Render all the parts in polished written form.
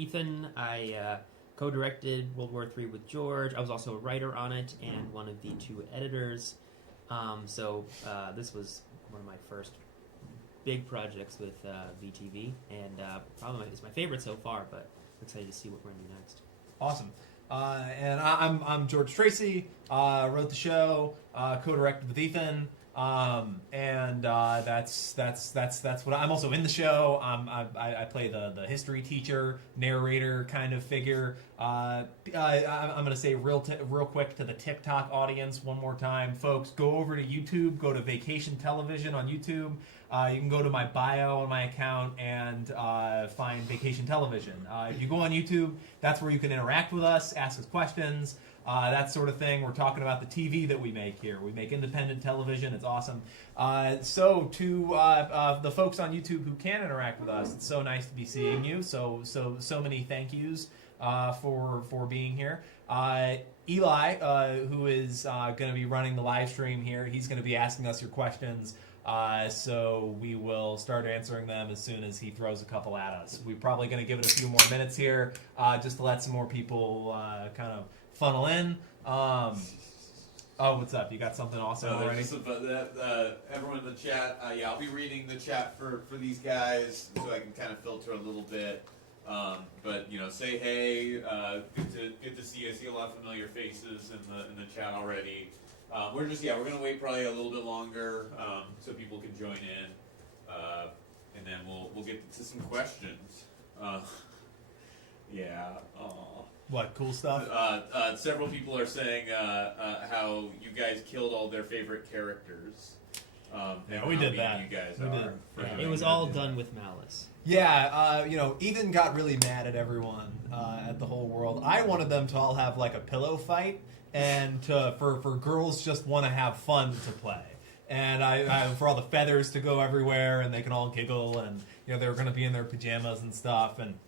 Ethan. I co-directed World War III with George. I was also a writer on it and one of the 2 editors. So this was one of my first big projects with VTV, and probably it's my favorite so far, but I'm excited to see what we're going to do next. Awesome. And I'm George Tracy. Wrote the show, co-directed with Ethan, and that's what I'm also in the show. I play the history teacher, narrator kind of figure. I'm gonna say real quick to the TikTok audience one more time, folks. Go over to YouTube. Go to Vacation Television on YouTube. You can go to my bio on my account and find Vacation Television. If you go on YouTube, that's where you can interact with us, ask us questions, that sort of thing. We're talking about the TV that we make here. We make independent television. It's awesome. So to the folks on YouTube who can interact with us, it's so nice to be seeing you. So many thank yous for being here. Eli, who is going to be running the live stream here, he's going to be asking us your questions. So we will start answering them as soon as he throws a couple at us. We're probably going to give it a few more minutes here, just to let some more people kind of funnel in. Oh, what's up? You got something awesome already? Everyone in the chat, I'll be reading the chat for these guys so I can kind of filter a little bit. But say hey. Good to see you. I see a lot of familiar faces in the chat already. We're gonna wait probably a little bit longer so people can join in, and then we'll get to some questions. What cool stuff? Several people are saying how you guys killed all their favorite characters. Yeah, we did that. You guys we are. It was all done with malice. Yeah, Ethan got really mad at everyone, at the whole world. I wanted them to all have like a pillow fight, and for girls just want to have fun to play. And I for all the feathers to go everywhere, and they can all giggle, and they were going to be in their pajamas and stuff, and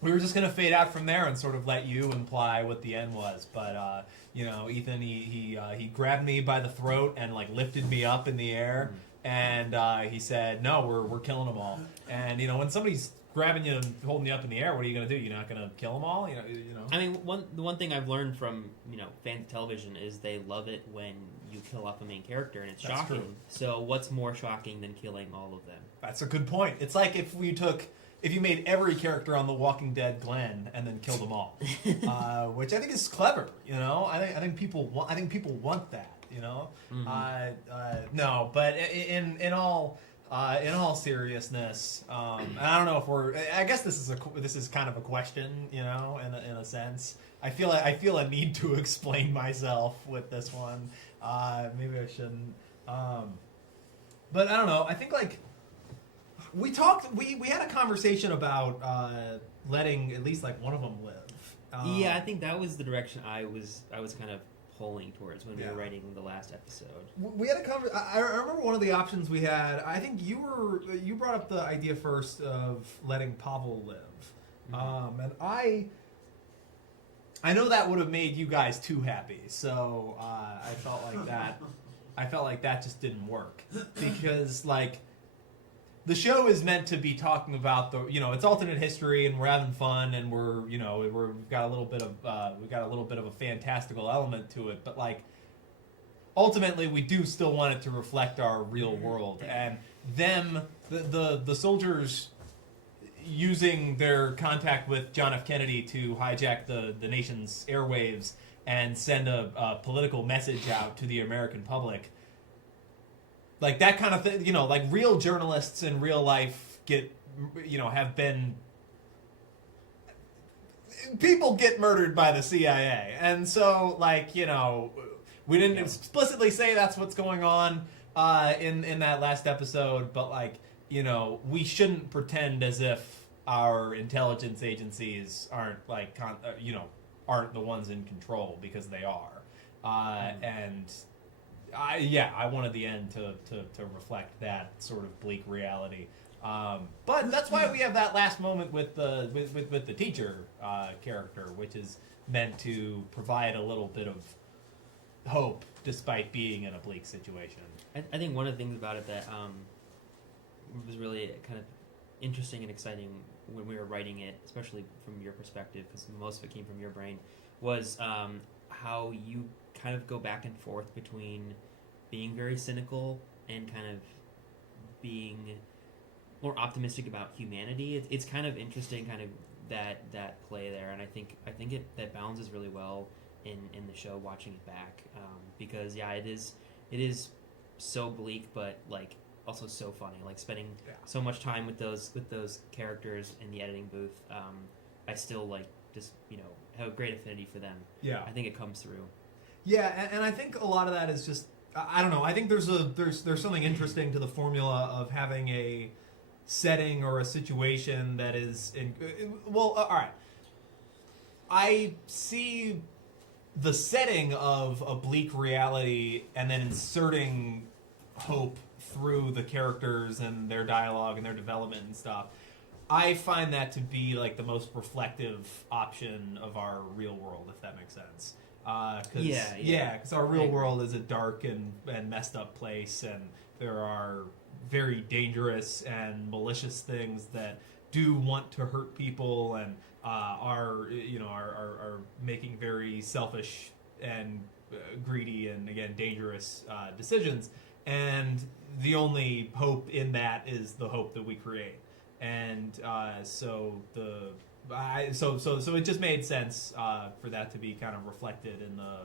we were just going to fade out from there and sort of let you imply what the end was. But Ethan he grabbed me by the throat and like lifted me up in the air, and he said, "No, we're killing them all." And when somebody's grabbing you and holding you up in the air, what are you going to do? You're not going to kill them all? I mean, the one thing I've learned from fan television is they love it when you kill off a main character, and it's shocking. True. So what's more shocking than killing all of them? That's a good point. It's like if you made every character on The Walking Dead Glenn and then killed them all, which I think is clever. I think people want that. Mm-hmm. No, but in all seriousness, and I don't know if I guess this is kind of a question, in a sense. I feel a need to explain myself with this one. Maybe I shouldn't. But I don't know. I think like we had a conversation about letting at least like one of them live. Yeah, I think that was the direction I was kind of pulling towards when we were writing the last episode. We had a I remember one of the options we had. I think you brought up the idea first of letting Pavel live, and I know that would have made you guys too happy. So I felt like that. I felt like that just didn't work because like. The show is meant to be talking about it's alternate history and we're having fun and we've got a little bit of a fantastical element to it, but like ultimately we do still want it to reflect our real world, and the soldiers using their contact with John F. Kennedy to hijack the nation's airwaves and send a political message out to the American public. Like that kind of thing, like real journalists in real life have been... People get murdered by the CIA. And so, like, we didn't explicitly say that's what's going on in that last episode, but, like, we shouldn't pretend as if our intelligence agencies aren't, like, aren't the ones in control, because they are. And... I wanted the end to reflect that sort of bleak reality, but that's why we have that last moment with the teacher character, which is meant to provide a little bit of hope despite being in a bleak situation. I think one of the things about it that was really kind of interesting and exciting when we were writing it, especially from your perspective, because most of it came from your brain, was how you kind of go back and forth between being very cynical and kind of being more optimistic about humanity. It's kind of interesting, kind of that play there, and I think that balances really well in the show. Watching it back, because it is so bleak, but like also so funny. Like spending so much time with those characters in the editing booth. I still like just have a great affinity for them. Yeah, I think it comes through. Yeah, and I think a lot of that is just I don't know. I think there's something interesting to the formula of having a setting or a situation that is all right. I see the setting of a bleak reality and then inserting hope through the characters and their dialogue and their development and stuff. I find that to be like the most reflective option of our real world, if that makes sense. Because our real world is a dark and messed up place, and there are very dangerous and malicious things that do want to hurt people and are making very selfish and greedy and again dangerous decisions. And the only hope in that is the hope that we create. And so it just made sense for that to be kind of reflected in the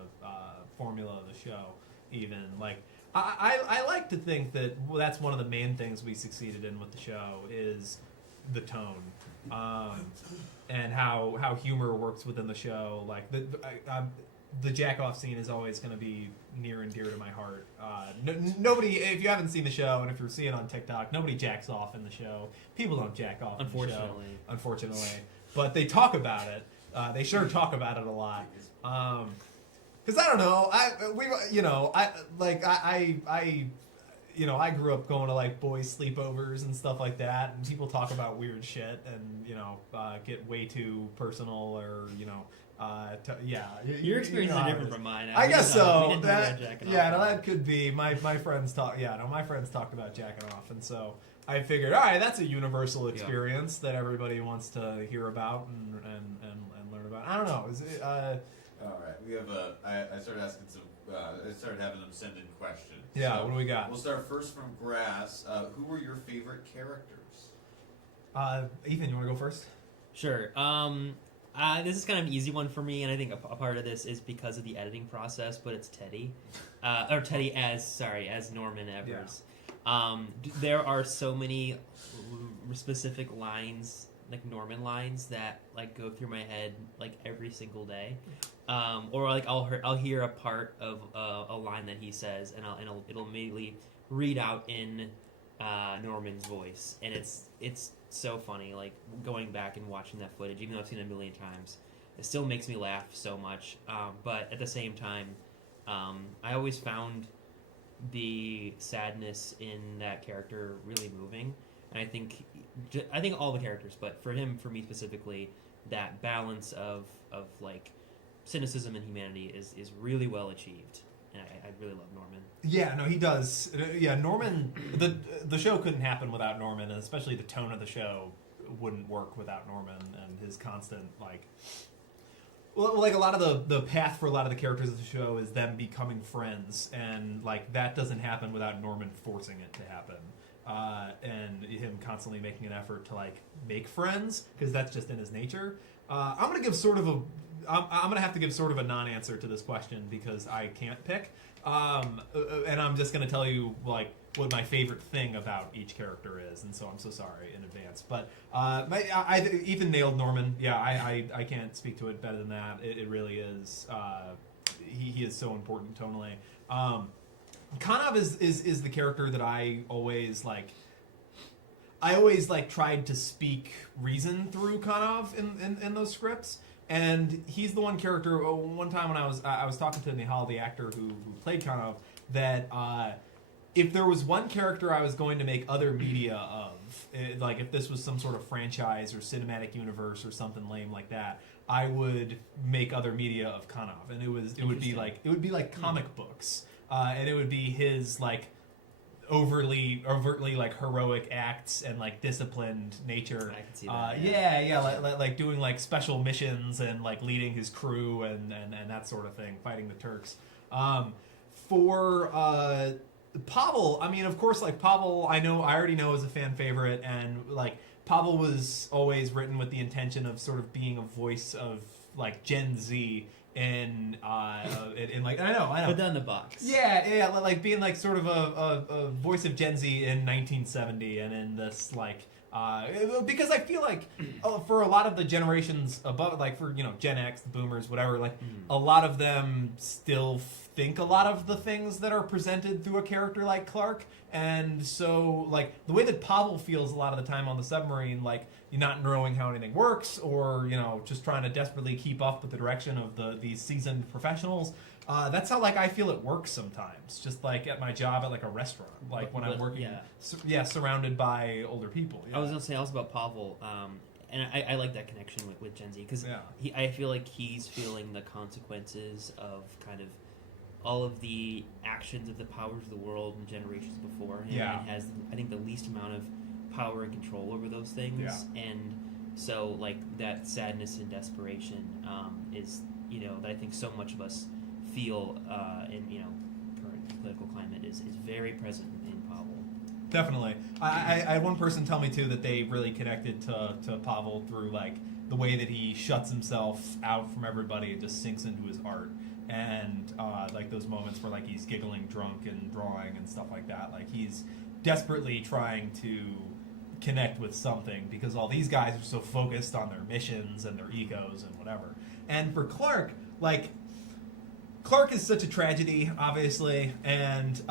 formula of the show. Even like I like to think that that's one of the main things we succeeded in with the show is the tone, and how humor works within the show. Like the jack off scene is always going to be near and dear to my heart. Nobody, if you haven't seen the show, and if you're seeing it on TikTok, nobody jacks off in the show. People don't jack off in the show, unfortunately. But they talk about it. They sure talk about it a lot. Because I don't know, I grew up going to like boys' sleepovers and stuff like that, and people talk about weird shit and get way too personal or Your experiences are different from mine. I guess so. That could be. My friends talk. My friends talked about jacking off, and so I figured, all right, that's a universal experience that everybody wants to hear about and learn about. I don't know. Is it? All right, we have I started asking some. I started having them send in questions. Yeah. So what do we got? We'll start first from Grass. Who were your favorite characters? Ethan, you want to go first? Sure. This is kind of an easy one for me, and I think a part of this is because of the editing process, but it's Teddy. Or Teddy as Norman Evers. Yeah. There are so many specific lines, like Norman lines, that like go through my head like every single day. Or like I'll hear a part of a line that he says, and it'll immediately read out in Norman's voice, and it's so funny. Like going back and watching that footage, even though I've seen it a million times, it still makes me laugh so much. But at the same time, I always found the sadness in that character really moving, and I think all the characters, but for me specifically, that balance of like cynicism and humanity is really well achieved. And I really love Norman. Yeah, no, he does. Yeah, Norman. The show couldn't happen without Norman, and especially the tone of the show wouldn't work without Norman and his constant like a lot of the path for a lot of the characters of the show is them becoming friends, and like that doesn't happen without Norman forcing it to happen, and him constantly making an effort to like make friends because that's just in his nature. I'm gonna have to give sort of a non-answer to this question because I can't pick, and I'm just gonna tell you like what my favorite thing about each character is, and so I'm so sorry in advance. But Ethan nailed Norman. Yeah, I can't speak to it better than that. It really is. He is so important tonally. Kanov is the character that I always tried to speak reason through Kanov in those scripts. And he's the one character. One time when I was talking to Nihal, the actor who played Kanov, that if there was one character I was going to make other media of, like if this was some sort of franchise or cinematic universe or something lame like that, I would make other media of Kanov, and it would be like comic books, and it would be his like overtly like heroic acts and like disciplined nature. I can see that. Like doing like special missions and like leading his crew and that sort of thing, fighting the Turks. For Pavel, I mean, of course, like Pavel, I already know is a fan favorite, and like Pavel was always written with the intention of sort of being a voice of like Gen Z in like I know Put that in the box. yeah, like being like sort of a voice of Gen Z in 1970, and in this like because I feel like for a lot of the generations above, like for Gen X, the Boomers, whatever, like a lot of them still think a lot of the things that are presented through a character like Clark, and so like the way that Pavel feels a lot of the time on the submarine, like you're not knowing how anything works, or just trying to desperately keep up with the direction of these seasoned professionals. That's how like I feel it works sometimes, just like at my job at like a restaurant, like when I'm working, surrounded by older people. Yeah. I was gonna say also about Pavel, and I like that connection with Gen Z because I feel like he's feeling the consequences of kind of all of the actions of the powers of the world and generations before him, and has I think the least amount of power and control over those things, and so like that sadness and desperation is that I think so much of us feel in current political climate is very present in Pavel. Definitely. I had one person tell me too that they really connected to Pavel through like the way that he shuts himself out from everybody and just sinks into his art, and like those moments where like he's giggling drunk and drawing and stuff like that, like he's desperately trying to connect with something because all these guys are so focused on their missions and their egos and whatever. And for Clark, like Clark is such a tragedy, obviously, and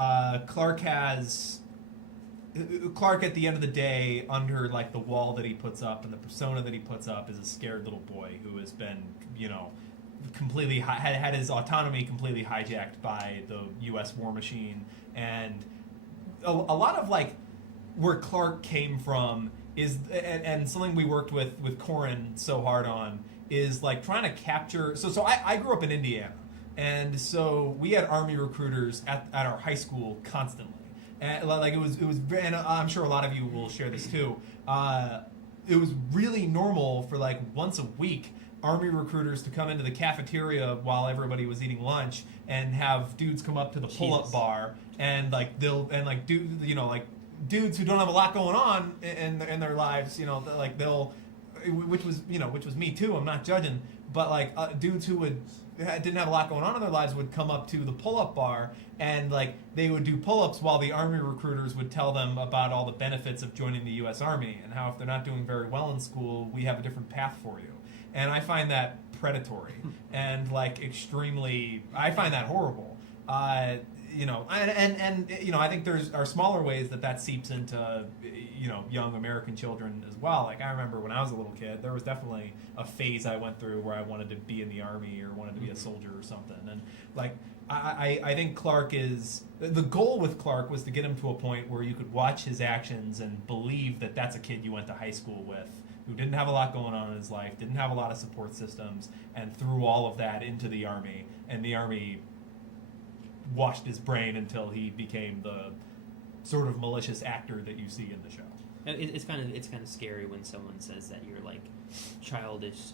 Clark at the end of the day, under like the wall that he puts up and the persona that he puts up, is a scared little boy who has been completely had his autonomy completely hijacked by the U.S. war machine. And a lot of like where Clark came from is, and something we worked with Corin so hard on, is like trying to capture. So I grew up in Indiana, and so we had Army recruiters at our high school constantly, and like it was, and I'm sure a lot of you will share this too. It was really normal for like once a week Army recruiters to come into the cafeteria while everybody was eating lunch and have dudes come up to the pull-up bar, and like dudes who don't have a lot going on in their lives, which was me too. I'm not judging, but like dudes who didn't have a lot going on in their lives would come up to the pull-up bar, and like they would do pull-ups while the Army recruiters would tell them about all the benefits of joining the U.S. Army and how if they're not doing very well in school, we have a different path for you. And I find that predatory and like extremely. I find that horrible. I think there are smaller ways that seeps into young American children as well. Like I remember when I was a little kid, there was definitely a phase I went through where I wanted to be in the Army or wanted to be a soldier or something. And like I think Clark is the goal with Clark was to get him to a point where you could watch his actions and believe that that's a kid you went to high school with, who didn't have a lot going on in his life, didn't have a lot of support systems, and threw all of that into the Army, and the Army washed his brain until he became the sort of malicious actor that you see in the show. It's kind of scary when someone says that your like childish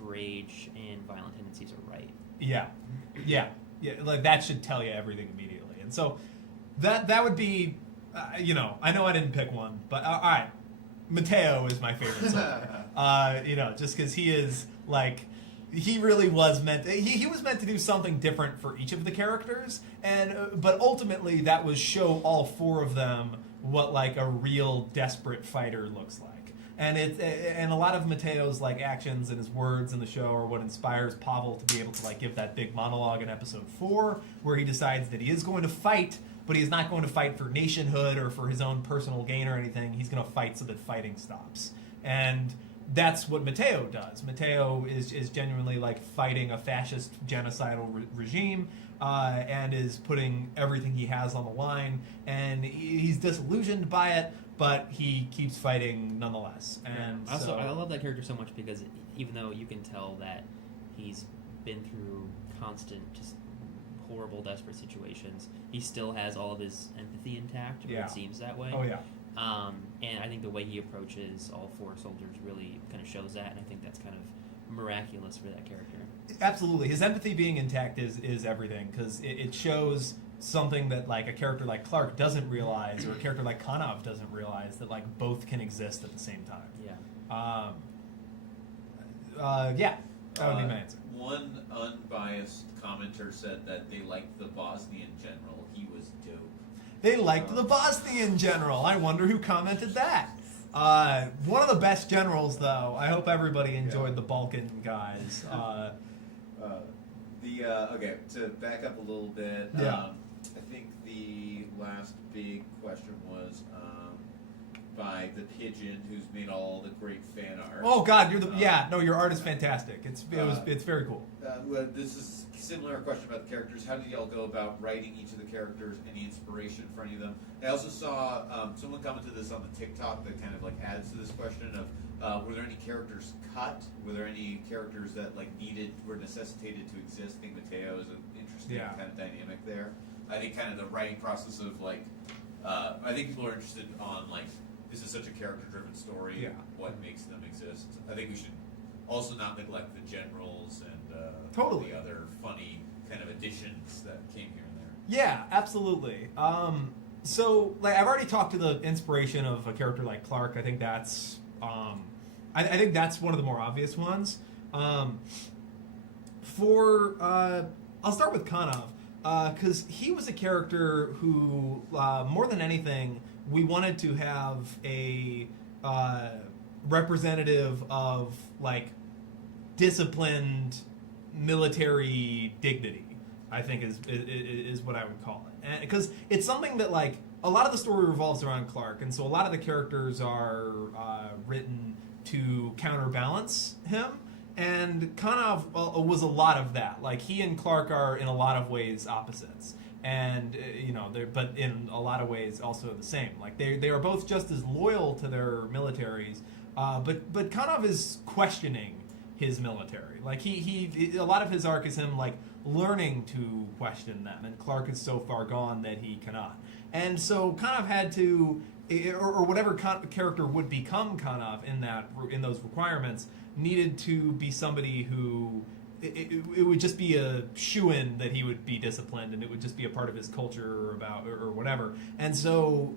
rage and violent tendencies are right. Yeah, like that should tell you everything immediately. And so that would be, I know I didn't pick one, but all right. Mateo is my favorite son. Just because he is like, he really was meant. He was meant to do something different for each of the characters, but ultimately that was show all four of them what like a real desperate fighter looks like. And a lot of Mateo's like actions and his words in the show are what inspires Pavel to be able to like give that big monologue in episode 4, where he decides that he is going to fight. But he's not going to fight for nationhood or for his own personal gain or anything. He's going to fight so that fighting stops. And that's what Mateo does. Mateo is genuinely like fighting a fascist genocidal regime and is putting everything he has on the line. And he's disillusioned by it, but he keeps fighting nonetheless. And also, I love that character so much because even though you can tell that he's been through constant just horrible, desperate situations, he still has all of his empathy intact, or Yeah. it seems that way. Oh yeah. And I think the way he approaches all four soldiers really kind of shows that, and I think that's kind of miraculous for that character. Absolutely, his empathy being intact is everything, because it shows something that like a character like Clark doesn't realize, or a character like Kanov doesn't realize, that like both can exist at the same time. Yeah. Yeah, that would be my answer. One unbiased commenter said that they liked the Bosnian general. He was dope. They liked the Bosnian general. I wonder who commented that. One of the best generals, though. I hope everybody enjoyed the Balkan guys. Okay, to back up a little bit, I think the last big question was by the Pigeon, who's made all the great fan art. Oh God, your art is fantastic. It's very cool. Well, this is a similar question about the characters. How did y'all go about writing each of the characters? Any inspiration for any of them? I also saw someone commented this on the TikTok that kind of like adds to this question of were there any characters cut? Were there any characters that like were necessitated to exist? I think Mateo is an interesting kind of dynamic there. I think kind of the writing process of like I think people are interested on like, this is such a character-driven story. Yeah. What makes them exist? I think we should also not neglect the generals and Totally. the other funny kind of additions that came here and there. Yeah, absolutely. So like I've already talked to the inspiration of a character like Clark. I think that's I think that's one of the more obvious ones. I'll start with Kanov, because he was a character who more than anything we wanted to have a representative of like disciplined military dignity, I think is what I would call it. And because it's something that like a lot of the story revolves around Clark, and so a lot of the characters are written to counterbalance him, and Kanov was a lot of that. Like he and Clark are in a lot of ways opposites, and but in a lot of ways also the same. Like they are both just as loyal to their militaries, but Kanov is questioning his military. Like he a lot of his arc is him like learning to question them, and Clark is so far gone that he cannot. And so Kanov had to, or whatever character would become Kanov in those requirements, needed to be somebody who it would just be a shoo-in that he would be disciplined, and it would just be a part of his culture or whatever. And so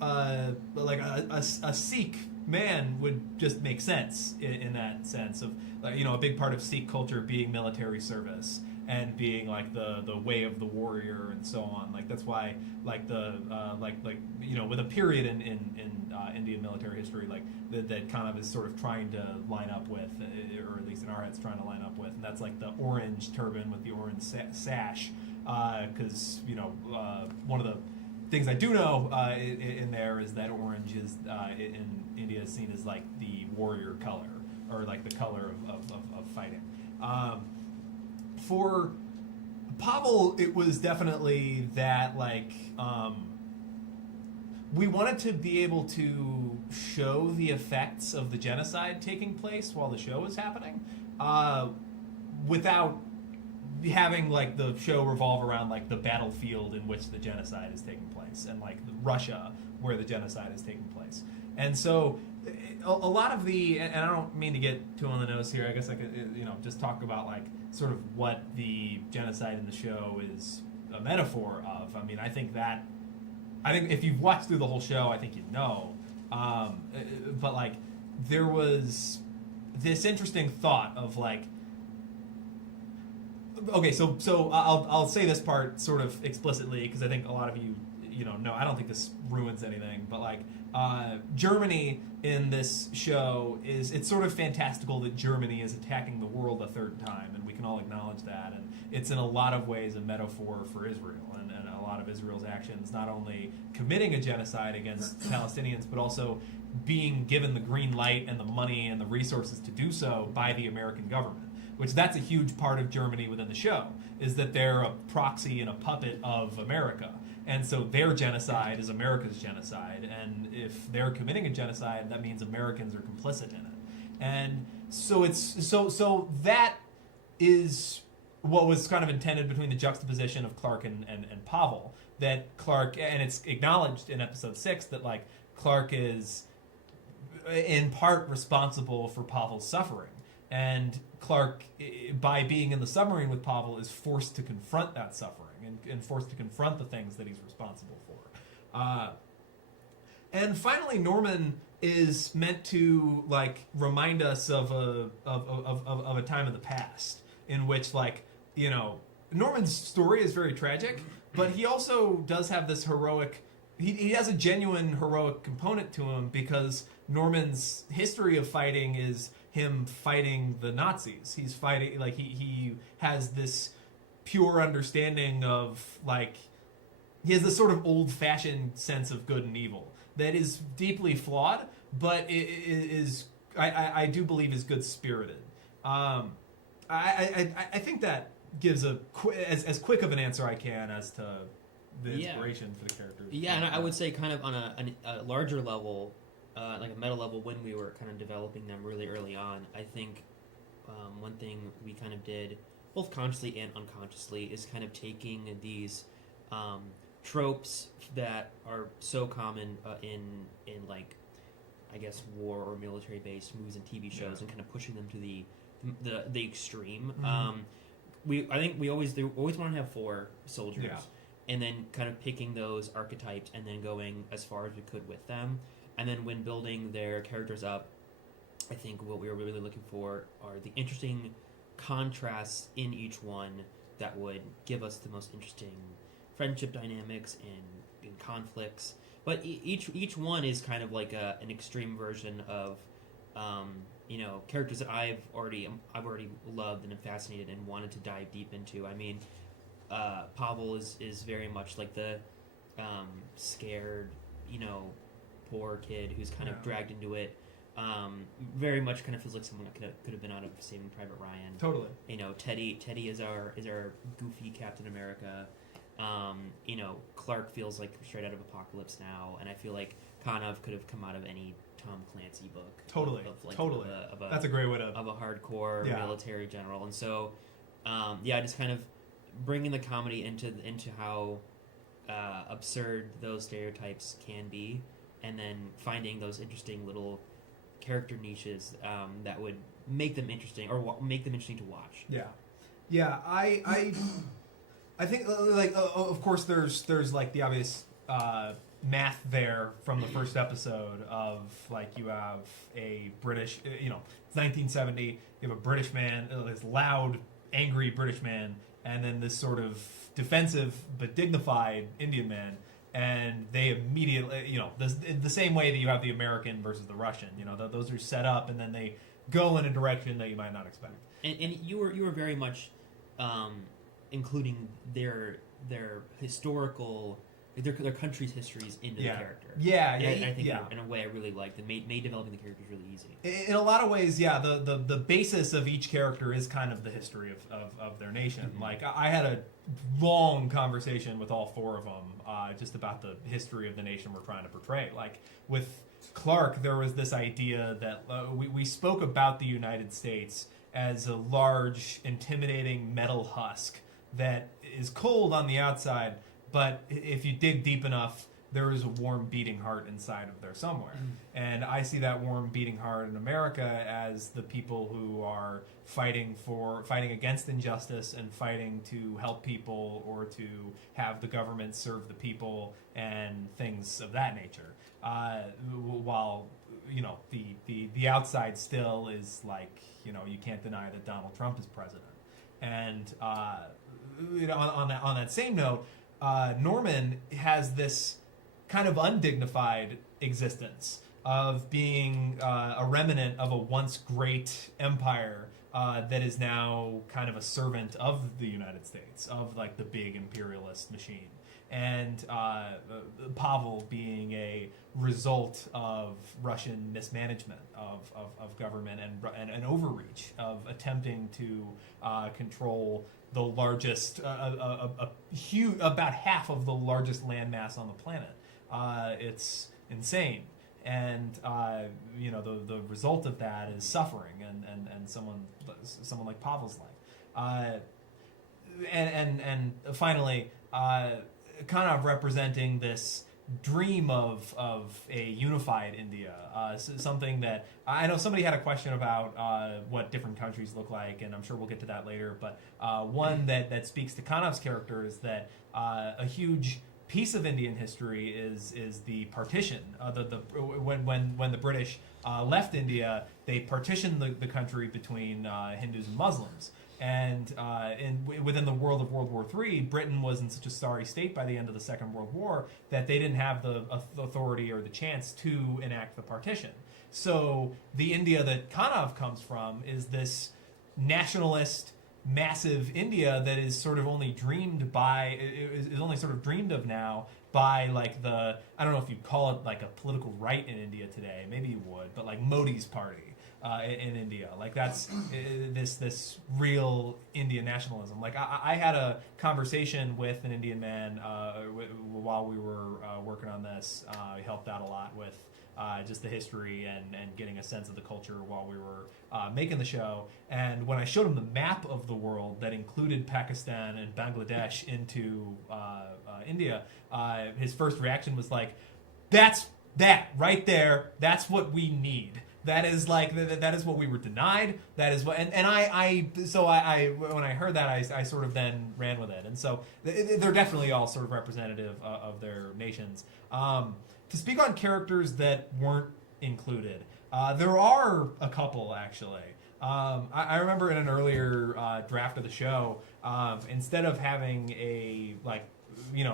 like a Sikh man would just make sense in that sense of a big part of Sikh culture being military service and being like the way of the warrior and so on. Like that's why like the with a period in Indian military history like that kind of is sort of trying to line up with, or at least in our heads trying to line up with, and that's like the orange turban with the orange sash, because one of the things I do know in there is that orange is in India is seen as like the warrior color, or like the color of fighting. For Pavel, it was definitely that like we wanted to be able to show the effects of the genocide taking place while the show is happening, without having like the show revolve around like the battlefield in which the genocide is taking place, and like Russia where the genocide is taking place. And so a lot of and I don't mean to get too on the nose here, I guess I could just talk about like sort of what the genocide in the show is a metaphor of. I mean, I think if you've watched through the whole show, I think you know. But like there was this interesting thought of like, okay, so I'll say this part sort of explicitly because I think a lot of you know. I don't think this ruins anything, but like Germany in this show it's sort of fantastical that Germany is attacking the world a third time, and we can all acknowledge that, and it's in a lot of ways a metaphor for Israel and a lot of Israel's actions, not only committing a genocide against Palestinians, but also being given the green light and the money and the resources to do so by the American government, which that's a huge part of Germany within the show, is that they're a proxy and a puppet of America. And so their genocide is America's genocide, and if they're committing a genocide, that means Americans are complicit in it. And so it's so that is what was kind of intended between the juxtaposition of Clark and Pavel. That Clark, and it's acknowledged in episode 6 that like Clark is in part responsible for Pavel's suffering, and Clark, by being in the submarine with Pavel, is forced to confront that suffering and forced to confront the things that he's responsible for. And finally, Norman is meant to like remind us of a time of the past in which, like, you know, Norman's story is very tragic, but he also does have this heroic. He has a genuine heroic component to him because Norman's history of fighting is him fighting the Nazis. He's fighting, like, he has this pure understanding of, like, he has this sort of old-fashioned sense of good and evil that is deeply flawed, but it is I do believe is good-spirited. I think that gives as quick of an answer I can as to the inspiration for the characters. Yeah, and I would say kind of on a larger level, like a meta level, when we were kind of developing them really early on, I think one thing we kind of did, both consciously and unconsciously, is kind of taking these tropes that are so common in like, I guess, war or military-based movies and TV shows, and kind of pushing them to the extreme. I think we always want to have 4 soldiers. Yeah. And then kind of picking those archetypes and then going as far as we could with them. And then when building their characters up, I think what we were really looking for are the interesting contrasts in each one that would give us the most interesting friendship dynamics and conflicts. But each one is kind of like an extreme version of, you know, characters that I've already loved and am fascinated and wanted to dive deep into. I mean, Pavel is very much like the scared, you know, poor kid who's kind of dragged into it. Very much kind of feels like someone that could have been out of Saving Private Ryan. Totally. You know, Teddy is our goofy Captain America. You know, Clark feels like straight out of Apocalypse Now, and I feel like Khanov could have come out of any Tom Clancy book. Totally. Totally. That's a great way of a hardcore military general. And so, just kind of bringing the comedy into how absurd those stereotypes can be, and then finding those interesting little character niches that would make them interesting or make them interesting to watch. Yeah. I think like of course there's like the obvious math there from the first episode of like you have a British, you know, it's 1970, you have a British man, this loud, angry British man, and then this sort of defensive but dignified Indian man, and they immediately, you know, the same way that you have the American versus the Russian, you know, those are set up and then they go in a direction that you might not expect. And you were very much including their historical, their country's histories into the character. And I think in a way I really liked and made developing the characters really easy. In a lot of ways, the basis of each character is kind of the history of their nation. Mm-hmm. Like, I had a long conversation with all 4 of them just about the history of the nation we're trying to portray. Like, with Clark, there was this idea that we spoke about the United States as a large, intimidating metal husk that is cold on the outside, but if you dig deep enough, there is a warm beating heart inside of there somewhere. And I see that warm beating heart in America as the people who are fighting against injustice and fighting to help people or to have the government serve the people and things of that nature. While, you know, the outside still is like, you know, you can't deny that Donald Trump is president. And you know, on that same note, Norman has this kind of undignified existence of being a remnant of a once great empire that is now kind of a servant of the United States, of like the big imperialist machine. And Pavel being a result of Russian mismanagement of government and overreach, of attempting to control the largest, about half of the largest landmass on the planet. It's insane. And you know, the result of that is suffering and someone like Pavel's life. and finally, kind of representing this dream of a unified India, something that I know somebody had a question about what different countries look like, and I'm sure we'll get to that later. But one that speaks to Kanav's character is that a huge piece of Indian history is the partition. When the British left India, they partitioned the country between Hindus and Muslims. And within the world of World War III, Britain was in such a sorry state by the end of the Second World War that they didn't have the authority or the chance to enact the partition. So the India that Kanav comes from is this nationalist, massive India that is sort of only dreamed of now by like I don't know if you'd call it like a political right in India today. Maybe you would, but like Modi's party. In India, like that's this real Indian nationalism. Like I had a conversation with an Indian man while we were working on this. He helped out a lot with just the history and getting a sense of the culture while we were making the show. And when I showed him the map of the world that included Pakistan and Bangladesh into India, his first reaction was like, "That's that right there. That's what we need." That is like that is what we were denied. That is what, and I when I heard that I sort of then ran with it, and so they're definitely all sort of representative of their nations. To speak on characters that weren't included, there are a couple actually. I remember in an earlier draft of the show, instead of having a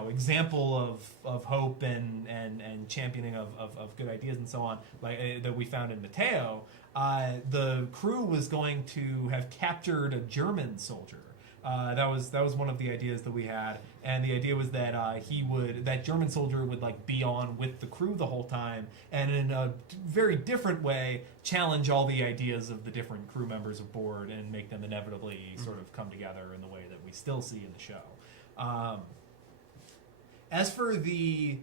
example of hope and championing of good ideas and so on, like that we found in Mateo, the crew was going to have captured a German soldier. That was one of the ideas that we had, and the idea was that that German soldier would like be on with the crew the whole time, and in a very different way challenge all the ideas of the different crew members aboard and make them inevitably sort of come together in the way that we still see in the show. As for the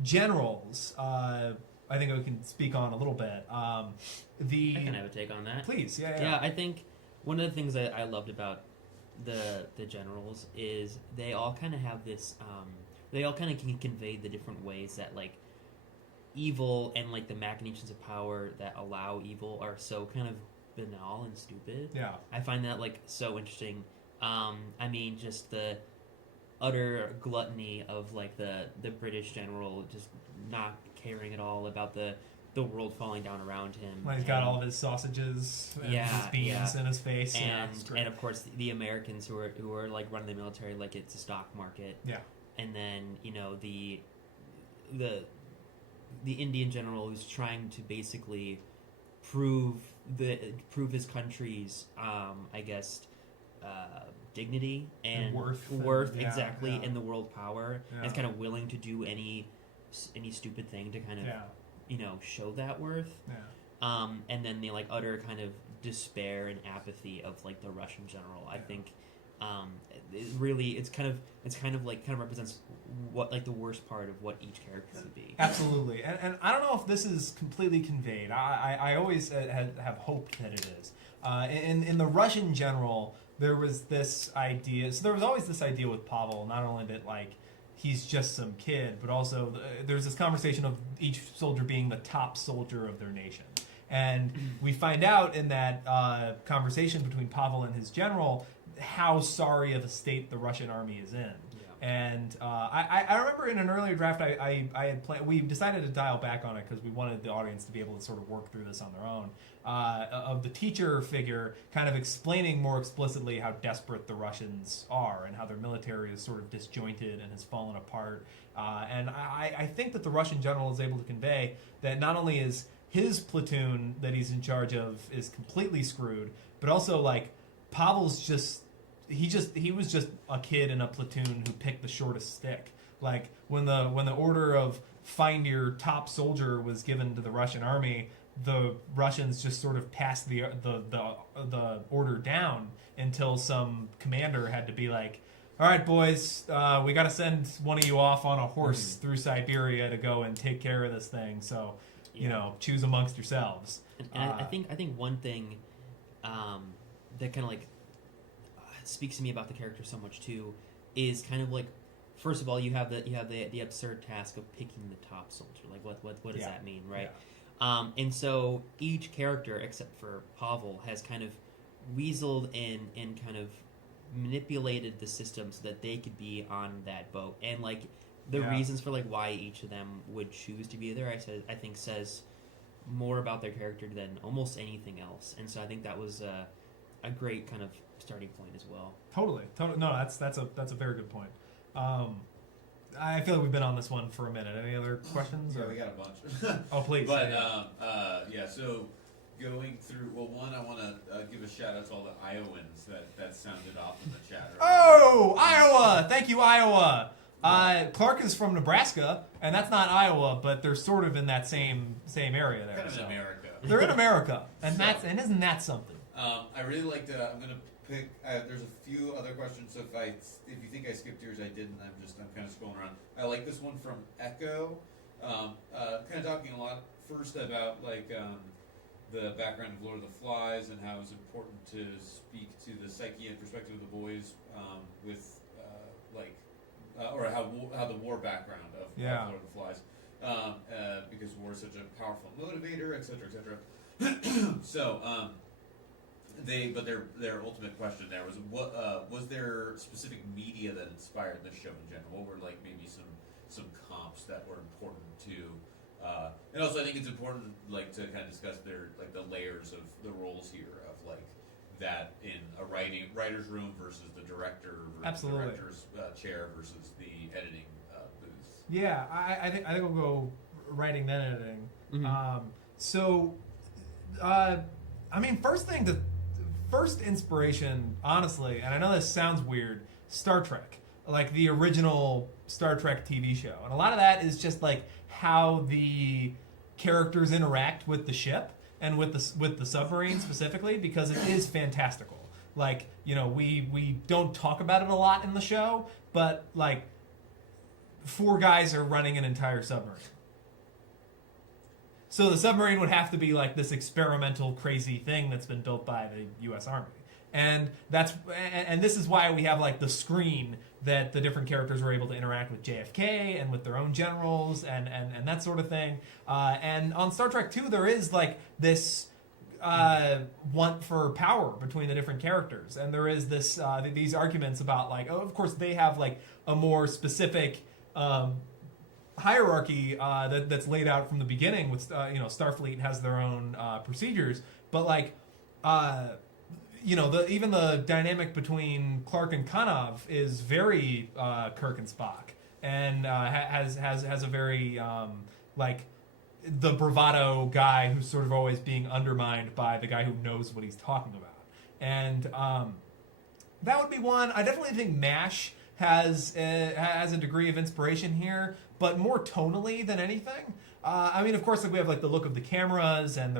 generals, I think I can speak on a little bit. I can have a take on that. Please, yeah. Yeah, I think one of the things that I loved about the generals is they all kind of have this. They all kind of can convey the different ways that like evil and like the machinations of power that allow evil are so kind of banal and stupid. Yeah, I find that like so interesting. I mean, just the utter gluttony of like the British general just not caring at all about the world falling down around him. Well, he's got all of his sausages and his beans in his face, and of course the Americans who are like running the military like it's a stock market. Yeah, and then the Indian general who's trying to basically prove his country's dignity and worth exactly in the world power, and is kind of willing to do any stupid thing to kind of show that worth. And then the like utter kind of despair and apathy of like the Russian general. I think it kind of represents what like the worst part of what each character would be. Absolutely, and I don't know if this is completely conveyed. I always have hoped that it is. In the Russian general, there was this idea. So there was always this idea with Pavel, not only that like he's just some kid, but also there's this conversation of each soldier being the top soldier of their nation. And we find out in that conversation between Pavel and his general how sorry of a state the Russian army is in. Yeah. And I remember in an earlier draft I had planned. We decided to dial back on it because we wanted the audience to be able to sort of work through this on their own. Of the teacher figure kind of explaining more explicitly how desperate the Russians are and how their military is sort of disjointed and has fallen apart. And I think that the Russian general is able to convey that not only is his platoon that he's in charge of is completely screwed, but also like Pavel's he was just a kid in a platoon who picked the shortest stick. Like when the order of find your top soldier was given to the Russian army, the Russians just sort of passed the order down until some commander had to be like, all right, boys, we got to send one of you off on a horse through Siberia to go and take care of this thing. So, choose amongst yourselves. And I think one thing that kind of like speaks to me about the character so much too is kind of like, first of all, you have the absurd task of picking the top soldier. Like what does that mean, right? And so each character except for Pavel has kind of weaseled and kind of manipulated the system so that they could be on that boat, and like the reasons for like why each of them would choose to be there, I think says more about their character than almost anything else. And so I think that was a great kind of starting point as well. Totally. No, that's a very good point. I feel like we've been on this one for a minute. Any other questions? Yeah, we got a bunch. Oh, please. But so going through, well, one, I want to give a shout out to all the Iowans that sounded off in the chat. Oh, Iowa! Thank you, Iowa. Clark is from Nebraska, and that's not Iowa, but they're sort of in that same area there. Kind of in America. They're in America, and isn't that something? I really like to. I'm gonna pick. There's a few other questions. So if you think I skipped yours, I didn't. I'm kind of scrolling around. I like this one from Echo. Kind of talking a lot first about like the background of Lord of the Flies and how it's important to speak to the psyche and perspective of the boys with or how the war background of Lord of the Flies, because war is such a powerful motivator, etc., etc. So, their ultimate question there was was there specific media that inspired this show in general? What were like maybe some comps that were important to, and also I think it's important like to kind of discuss their like the layers of the roles here of like that in a writer's room versus the director versus Absolutely. the director's chair versus the editing booth. Yeah, I think we'll go writing then editing. Mm-hmm. First inspiration, honestly, and I know this sounds weird, Star Trek, like the original Star Trek TV show, and a lot of that is just like how the characters interact with the ship and with the submarine specifically, because it is fantastical. Like, you know, we don't talk about it a lot in the show, but like 4 guys are running an entire submarine. So the submarine would have to be like this experimental, crazy thing that's been built by the U.S. Army, and this is why we have like the screen that the different characters were able to interact with JFK and with their own generals and that sort of thing. And on Star Trek 2, there is like this want for power between the different characters, and there is this these arguments about like, oh, of course they have like a more specific hierarchy that's laid out from the beginning with Starfleet has their own procedures, but like even the dynamic between Clark and Kanov is very Kirk and Spock, and has a very like the bravado guy who's sort of always being undermined by the guy who knows what he's talking about, and that would be one. I definitely think MASH has a degree of inspiration here, but more tonally than anything. I mean, of course, like we have like the look of the cameras and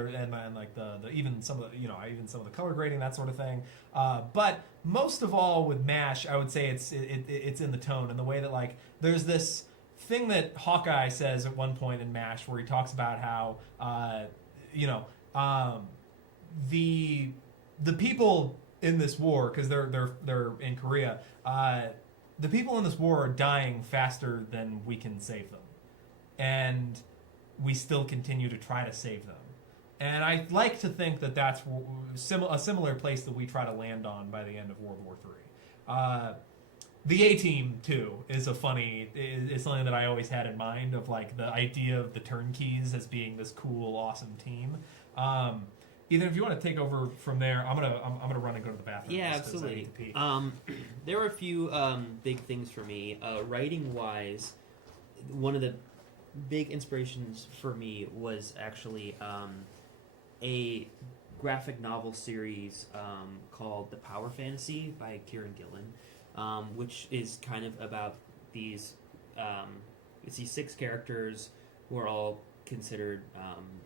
like the even some of the color grading, that sort of thing. But most of all with MASH, I would say it's in the tone and the way that like there's this thing that Hawkeye says at one point in MASH where he talks about how the people in this war, because they're in Korea. The people in this war are dying faster than we can save them, and we still continue to try to save them. And I like to think that that's a similar place that we try to land on by the end of World War III. The A-Team too is something that I always had in mind, of like the idea of the turnkeys as being this cool, awesome team. Ethan, if you want to take over from there, I'm gonna run and go to the bathroom. Yeah, absolutely. There were a few big things for me. Writing wise, one of the big inspirations for me was actually a graphic novel series called The Power Fantasy by Kieran Gillen, which is kind of about these 6 characters who are all considered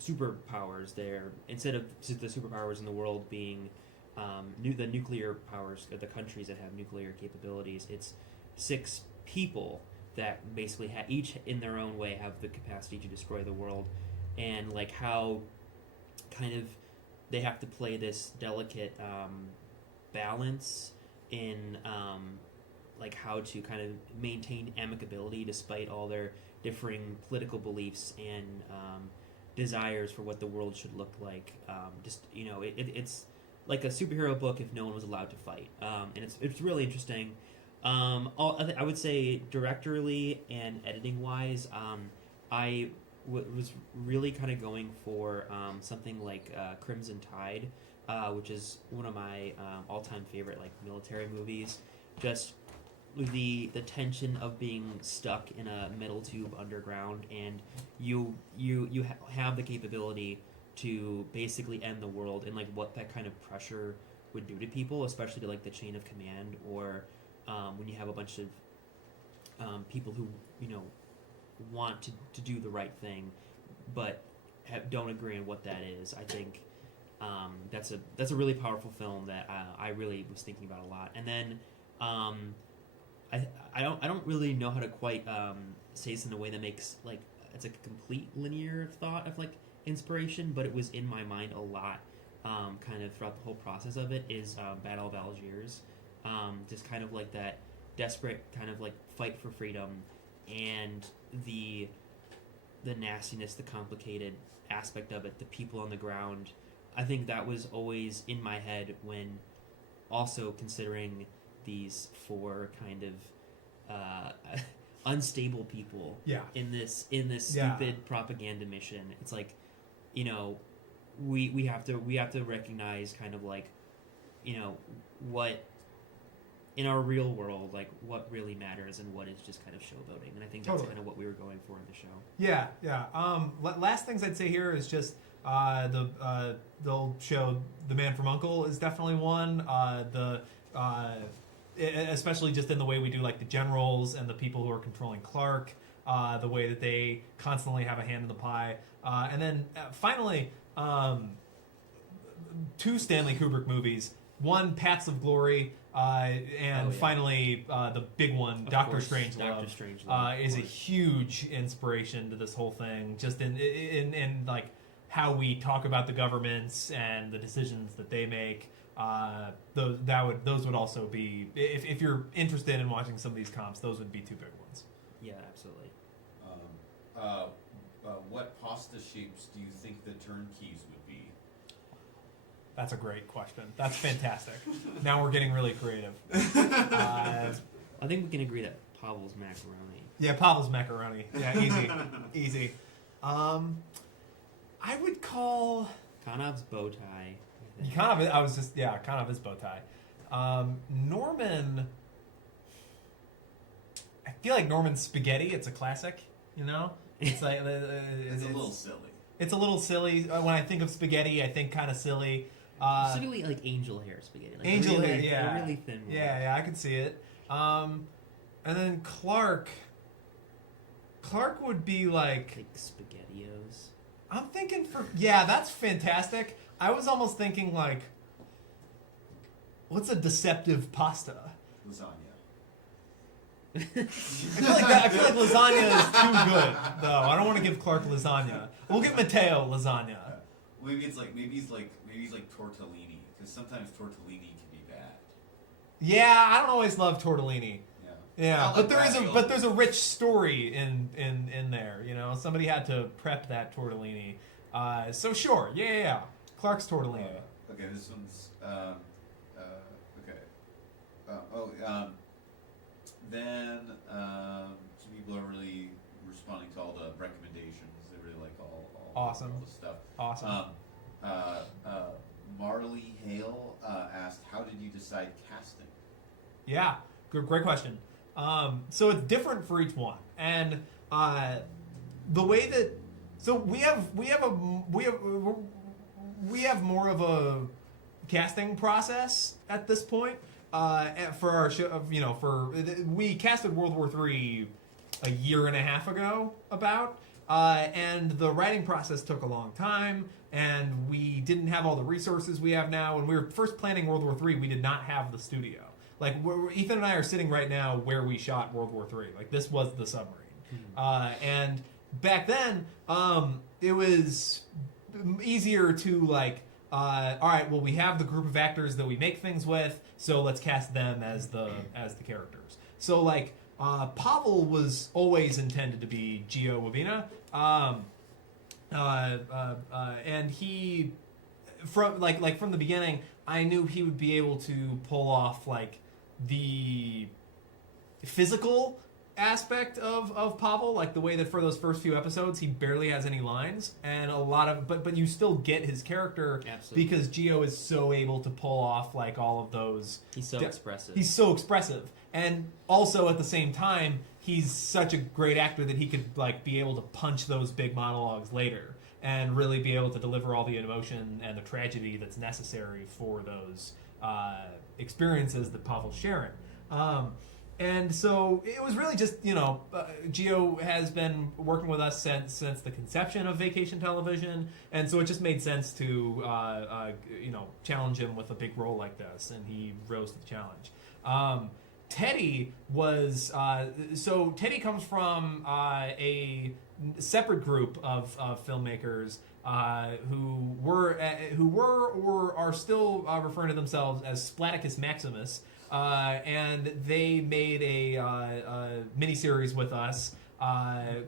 superpowers. There, instead of the superpowers in the world being the nuclear powers, the countries that have nuclear capabilities, it's 6 people that basically each in their own way have the capacity to destroy the world, and like how kind of they have to play this delicate balance in like how to kind of maintain amicability despite all their differing political beliefs and desires for what the world should look like. It's like a superhero book if no one was allowed to fight, and it's really interesting. I would say directorially and editing wise, I was really kind of going for something like Crimson Tide, which is one of my all-time favorite like military movies. Just the tension of being stuck in a metal tube underground, and you have the capability to basically end the world, and like what that kind of pressure would do to people, especially to like the chain of command, or when you have a bunch of people who want to do the right thing, but don't agree on what that is. I think that's a really powerful film that I really was thinking about a lot. And then I don't really know how to quite say this in a way that makes like it's a complete linear thought of like inspiration, but it was in my mind a lot kind of throughout the whole process of it. Is Battle of Algiers, just kind of like that desperate kind of like fight for freedom, and the nastiness, the complicated aspect of it, the people on the ground. I think that was always in my head when also considering these four kind of unstable people in this stupid propaganda mission. It's like, we have to recognize kind of like, what in our real world, like what really matters and what is just kind of showboating. And I think that's kind of what we were going for in the show. Yeah. Last things I'd say here is just they'll show The Man from U.N.C.L.E. is definitely one. Especially just in the way we do like the generals and the people who are controlling Clark, the way that they constantly have a hand in the pie. And then finally, two Stanley Kubrick movies. One, Paths of Glory, and finally the big one, Doctor Strangelove, is a huge inspiration to this whole thing. Just in like how we talk about the governments and the decisions that they make. Those would also be, if you're interested in watching some of these comps, those would be two big ones. Yeah, absolutely. What pasta shapes do you think the turnkeys would be? That's a great question. That's fantastic. Now we're getting really creative. I think we can agree that Pavel's macaroni. Yeah, Pavel's macaroni. Yeah, easy. I would call Kanov's bow tie. Kanov is bow tie. Norman, I feel like Norman's spaghetti. It's a classic, It's like it's a little silly. It's a little silly. When I think of spaghetti, I think kind of silly. Specifically, like angel hair spaghetti. Like angel really, hair, yeah, a really thin one. Yeah, I could see it. And then Clark would be like SpaghettiOs. I'm thinking that's fantastic. I was almost thinking like, what's a deceptive pasta? Lasagna. I feel like lasagna is too good, though. I don't want to give Clark lasagna. We'll give Matteo lasagna. Maybe it's like tortellini, because sometimes tortellini can be bad. Yeah, I don't always love tortellini. Yeah, but like there's a rich story in there. Somebody had to prep that tortellini. So sure, yeah. Clark's tortellini. Okay, this one's okay. Then some people are really responding to all the recommendations. They really like all awesome all the stuff. Awesome. Marley Hale asked, "How did you decide casting?" Yeah, great question. So it's different for each one, and the way that we have more of a casting process at this point. For our show, we casted World War III a year and a half ago, and the writing process took a long time, and we didn't have all the resources we have now. When we were first planning World War III, we did not have the studio. Like, Ethan and I are sitting right now where we shot World War III. Like, this was the submarine. And back then, it was easier to, like, all right, well, we have the group of actors that we make things with, so let's cast them as the characters. So like Pavel was always intended to be Gio Wavina, and he from the beginning, I knew he would be able to pull off like the physical aspect of Pavel, like the way that for those first few episodes he barely has any lines, and a lot of but you still get his character. Absolutely. Because Gio is so able to pull off like all of those. He's so expressive. He's so expressive, and also at the same time he's such a great actor that he could like be able to punch those big monologues later and really be able to deliver all the emotion and the tragedy that's necessary for those experiences that Pavel's sharing. And so it was really just, Gio has been working with us since the conception of Vacation Television, and so it just made sense to, challenge him with a big role like this, and he rose to the challenge. Teddy was, Teddy comes from a separate group of filmmakers who were or are still referring to themselves as Splaticus Maximus. And they made a miniseries with us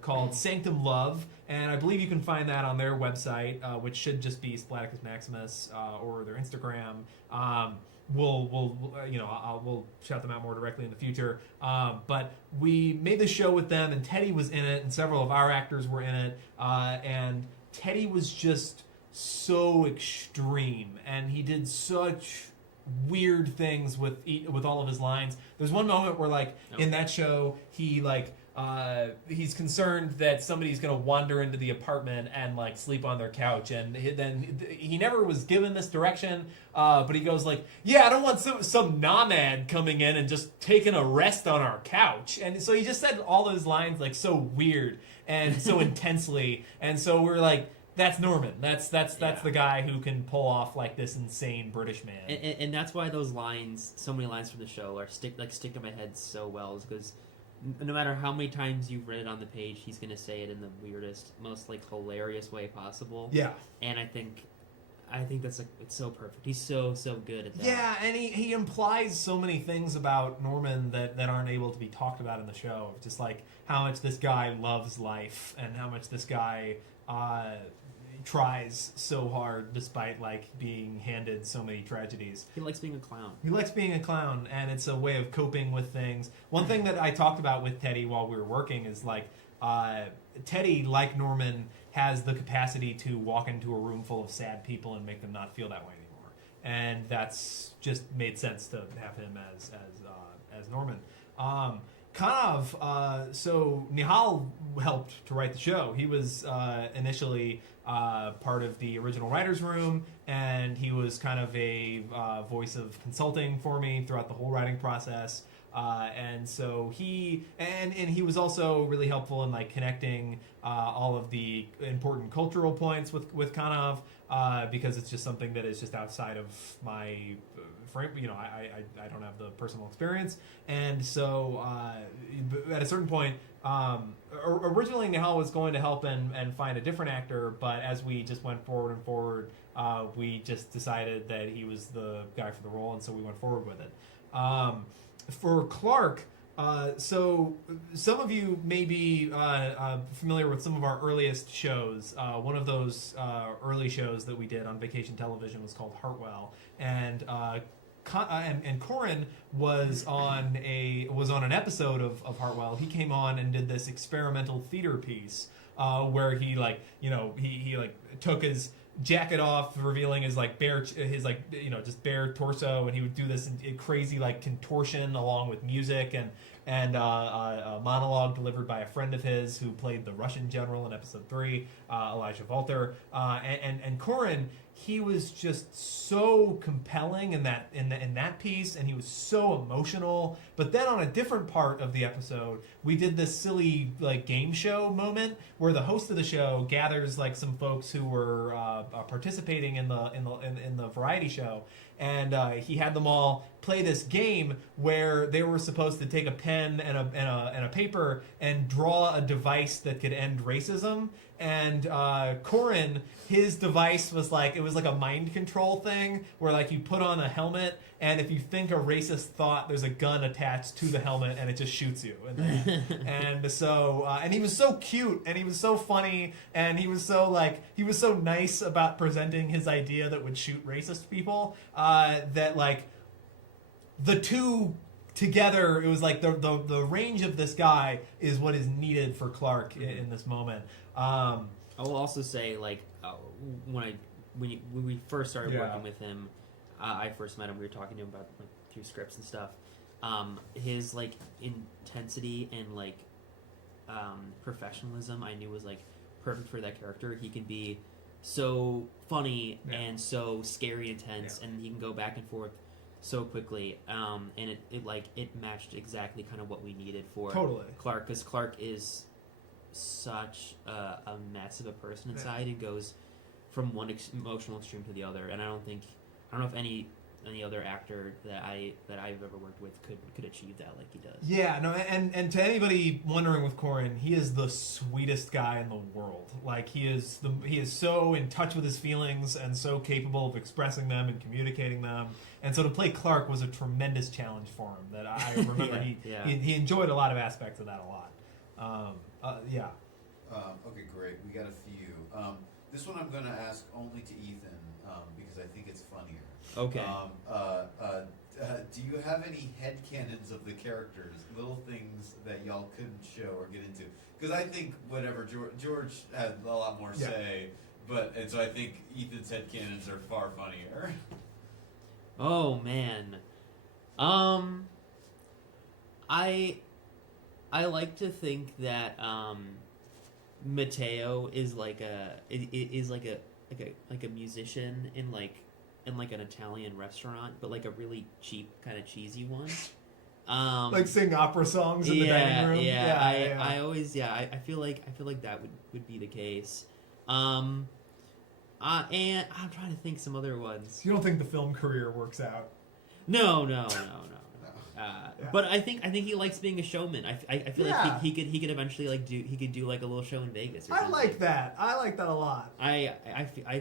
called Sanctum Love, and I believe you can find that on their website, which should just be Splaticus Maximus, or their Instagram. We'll shout them out more directly in the future. But we made the show with them, and Teddy was in it, and several of our actors were in it, and Teddy was just so extreme, and he did such weird things with all of his lines. There's one moment where in that show he's concerned that somebody's gonna wander into the apartment and sleep on their couch, and then he never was given this direction, but he goes I don't want some nomad coming in and just taking a rest on our couch. And so he just said all those lines so weird and so intensely, and so we're like, that's Norman. That's the guy who can pull off this insane British man. And that's why those lines, so many lines from the show, are stick in my head so well, is because no matter how many times you've read it on the page, he's gonna say it in the weirdest, most hilarious way possible. Yeah. And I think that's it's so perfect. He's so good at that. Yeah, and he implies so many things about Norman that aren't able to be talked about in the show. Just how much this guy loves life, and how much this guy tries so hard despite being handed so many tragedies. He likes being a clown. He likes being a clown, and it's a way of coping with things. One thing that I talked about with Teddy while we were working is Teddy, like Norman, has the capacity to walk into a room full of sad people and make them not feel that way anymore. And that's just made sense to have him as Norman. So Nihal helped to write the show. He was initially part of the original writer's room, and he was kind of a voice of consulting for me throughout the whole writing process. And so he was also really helpful in connecting all of the important cultural points with Kanov, because it's just something that is just outside of my frame. I don't have the personal experience, and so at a certain point, originally Nihal was going to help and find a different actor, but as we just went forward, we just decided that he was the guy for the role, and so we went forward with it. For Clark, so some of you may be familiar with some of our earliest shows. One of those early shows that we did on Vacation Television was called Hartwell, and Corin was on an episode of Hartwell. He came on and did this experimental theater piece where he took his jacket off, revealing his just bare torso, and he would do this crazy contortion along with music and a monologue delivered by a friend of his who played the Russian general in episode 3, Elijah Walter, and Corin. He was just so compelling in that piece, and he was so emotional. But then on a different part of the episode, we did this silly game show moment where the host of the show gathers some folks who were participating in the variety show, and he had them all play this game where they were supposed to take a pen and a paper and draw a device that could end racism. And Corin, his device was like, it was like a mind control thing where like you put on a helmet, and if you think a racist thought, there's a gun attached to the helmet and it just shoots you. And so, and he was so cute, and he was so funny, and he was so nice about presenting his idea that would shoot racist people, that like the two together, it was like the range of this guy is what is needed for Clark in this moment. I will also say, like, when we first started working with him, I first met him. We were talking to him about like a few scripts and stuff. His like intensity and like professionalism, I knew was like perfect for that character. He can be so funny and so scary intense, and he can go back and forth so quickly, and it matched exactly kind of what we needed for Clark, because Clark is such a mess of a person inside, and goes from one emotional extreme to the other. And I don't know if any other actor that I've ever worked with could achieve that like he does. Yeah, no, and to anybody wondering with Corin, he is the sweetest guy in the world. Like he is so in touch with his feelings and so capable of expressing them and communicating them. And so to play Clark was a tremendous challenge for him. That I remember he enjoyed a lot of aspects of that a lot. Okay, great. We got a few. This one I'm going to ask only to Ethan because I think it's funnier. Okay. Do you have any headcanons of the characters, little things that y'all couldn't show or get into? Because I think whatever George had a lot more say, and so I think Ethan's headcanons are far funnier. Oh man, I like to think that Matteo is like a musician in like an Italian restaurant, but like a really cheap kind of cheesy one. Like sing opera songs in the dining room. I always I feel like that would be the case. And I'm trying to think some other ones. You don't think the film career works out? No. But I think he likes being a showman. I feel like he could eventually do like a little show in Vegas. Or I like that. I like that a lot. I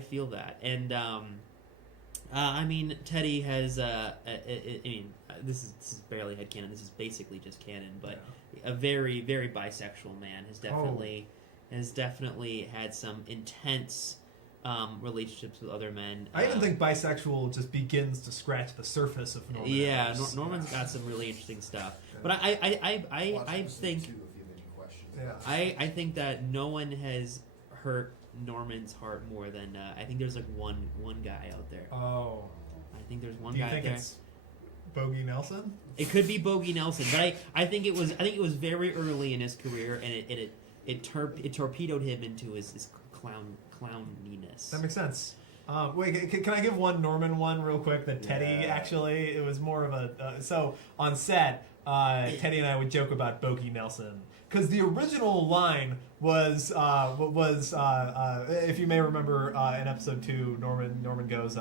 feel that. And I mean, Teddy has I mean, this is barely headcanon. This is basically just canon. But a very, very bisexual man has definitely had some intense relationships with other men. I even think bisexual just begins to scratch the surface of Norman. Yeah, Norman's got some really interesting stuff. But I think I think that no one has hurt Norman's heart more than I think there's like one guy out there. Oh, I think there's one guy out there. Do you think it's Bogey Nelson? It could be Bogey Nelson, but I think it was very early in his career, and it torpedoed him into his clowniness. That makes sense. Wait, can I give one Norman one real quick? That Teddy actually, it was more of a so on set, Teddy and I would joke about Bogey Nelson because the original line was if you may remember in episode 2, Norman goes,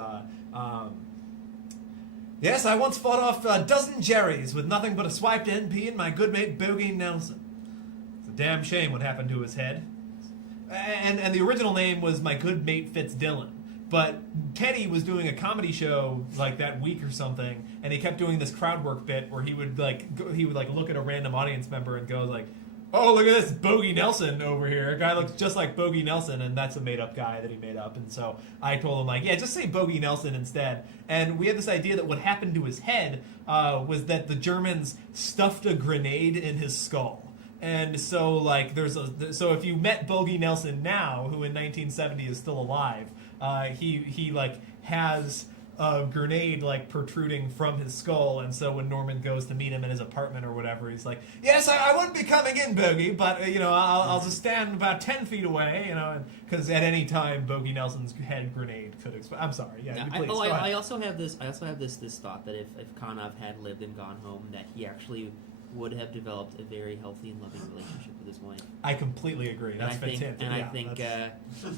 yes, I once fought off a dozen Jerrys with nothing but a swiped NP and my good mate Bogey Nelson. It's a damn shame what happened to his head. And the original name was My Good Mate Fitz Dillon. But Teddy was doing a comedy show like that week or something, and he kept doing this crowd work bit where he would look at a random audience member and go like, "Oh, look at this Bogey Nelson over here. A guy looks just like Bogey Nelson," and that's a made up guy that he made up. And so I told him like, "Yeah, just say Bogey Nelson instead." And we had this idea that what happened to his head was that the Germans stuffed a grenade in his skull. And so, like, so if you met Bogey Nelson now, who in 1970 is still alive, he like has a grenade like protruding from his skull, and so when Norman goes to meet him in his apartment or whatever, he's like, "Yes, I wouldn't be coming in, Bogey, but I'll just stand about 10 feet away, because at any time Bogey Nelson's head grenade could explode." I'm sorry, I also have this thought that if Conov had lived and gone home, that he actually would have developed a very healthy and loving relationship with his wife. I completely agree. That's fantastic. And I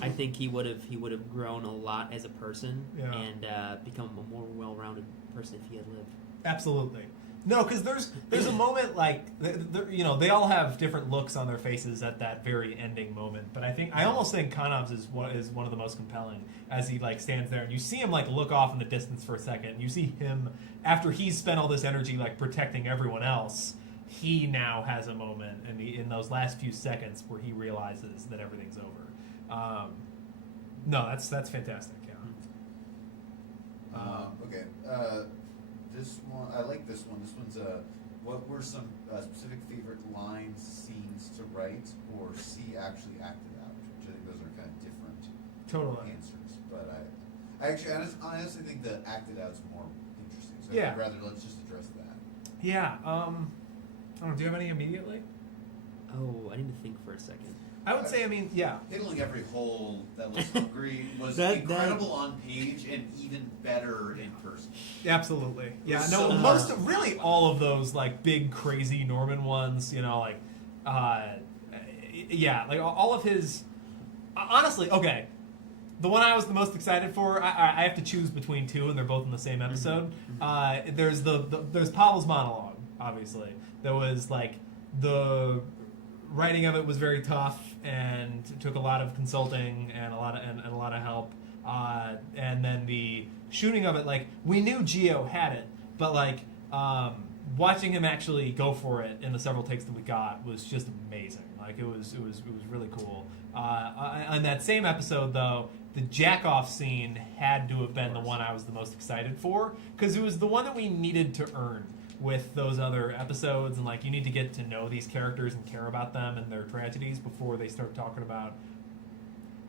think he would have grown a lot as a person and become a more well-rounded person if he had lived. Absolutely. No, because there's a moment like they all have different looks on their faces at that very ending moment. But I almost think Kanov's is one of the most compelling as he like stands there and you see him like look off in the distance for a second. And you see him after he's spent all this energy like protecting everyone else. He now has a moment in those last few seconds where he realizes that everything's over. No, that's fantastic. Yeah. Okay. This one, I like this one. This one's what were some specific favorite lines, scenes to write, or see actually acted out? Which I think those are kind of different answers. But I honestly think the acted out's more interesting. So I'd rather let's just address that. Yeah. I don't know, do you have any immediately? Oh, I need to think for a second. I would say, Hitting every hole that was hungry was incredible on page and even better in person. Absolutely. Yeah, So really all of those, like, big, crazy Norman ones, like all of his... Honestly, okay, the one I was the most excited for, I have to choose between two, and they're both in the same episode. Mm-hmm. There's Pavel's monologue, obviously. There was, like, the... writing of it was very tough and took a lot of consulting and a lot of help. And then the shooting of it, like we knew Gio had it, but like watching him actually go for it in the several takes that we got was just amazing. Like it was really cool. On that same episode though, the jack off scene had to have been the one I was the most excited for because it was the one that we needed to earn with those other episodes, and like you need to get to know these characters and care about them and their tragedies before they start talking about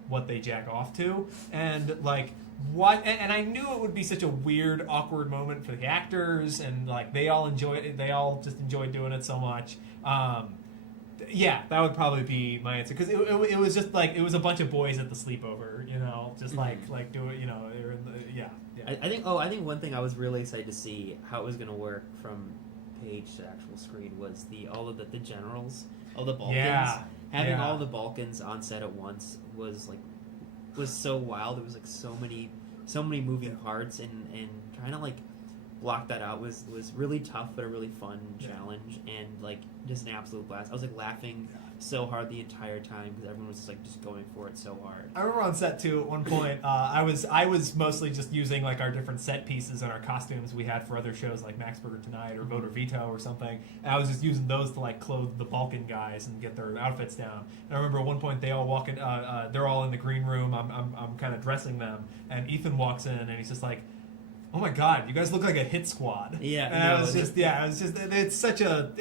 what they jack off to. And like and I knew it would be such a weird, awkward moment for the actors, and like they all just enjoyed doing it so much. Yeah, that would probably be my answer because it was just like it was a bunch of boys at the sleepover, just like do it, they're in the, yeah. I think one thing I was really excited to see how it was going to work from page to actual screen was all of the generals, all the Balkans. Having all the Balkans on set at once was so wild. There was like so many moving parts, and trying to like block that out was really tough, but a really fun challenge, and like just an absolute blast. I was like laughing so hard the entire time because everyone was just going for it so hard. I remember on set too at one point I was mostly just using like our different set pieces and our costumes we had for other shows like Max Burger Tonight or Vote or Veto or something, and I was just using those to like clothe the Balkan guys and get their outfits down. And I remember at one point they all walk in, they're all in the green room, I'm kind of dressing them, and Ethan walks in and he's just like, oh my God, you guys look like a hit squad. Yeah. And it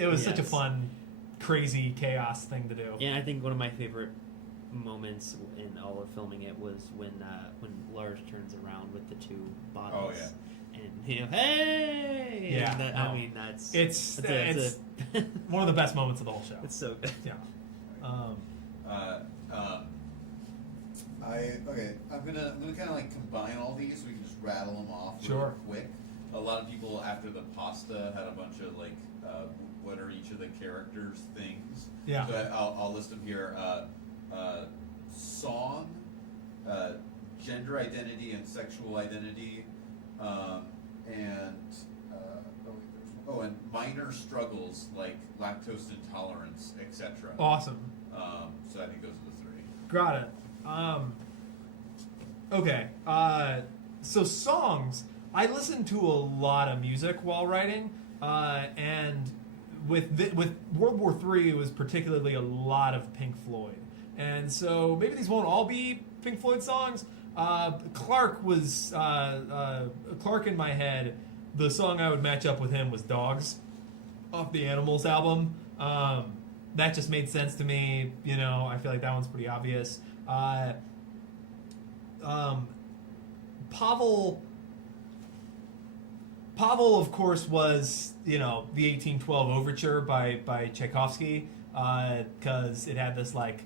was such a fun, crazy chaos thing to do. And I think one of my favorite moments in all of filming it was when Lars turns around with the two bottles. Oh yeah. And hey. Yeah. That's it's one of the best moments of the whole show. It's so good. Yeah. I'm gonna kind of like combine all these so we can just rattle them off real quick. A lot of people after the pasta had a bunch of like what are each of the characters' things. Yeah. So I'll list them here. Song, gender identity and sexual identity, and minor struggles like lactose intolerance, etc. Awesome. So I think those are the three. Got it. Okay. So songs. I listen to a lot of music while writing, and with World War III, it was particularly a lot of Pink Floyd. And so maybe these won't all be Pink Floyd songs. Clark in my head, the song I would match up with him was Dogs off the Animals album. That just made sense to me. I feel like that one's pretty obvious. Pavel, of course, was the 1812 Overture by Tchaikovsky, because it had this like.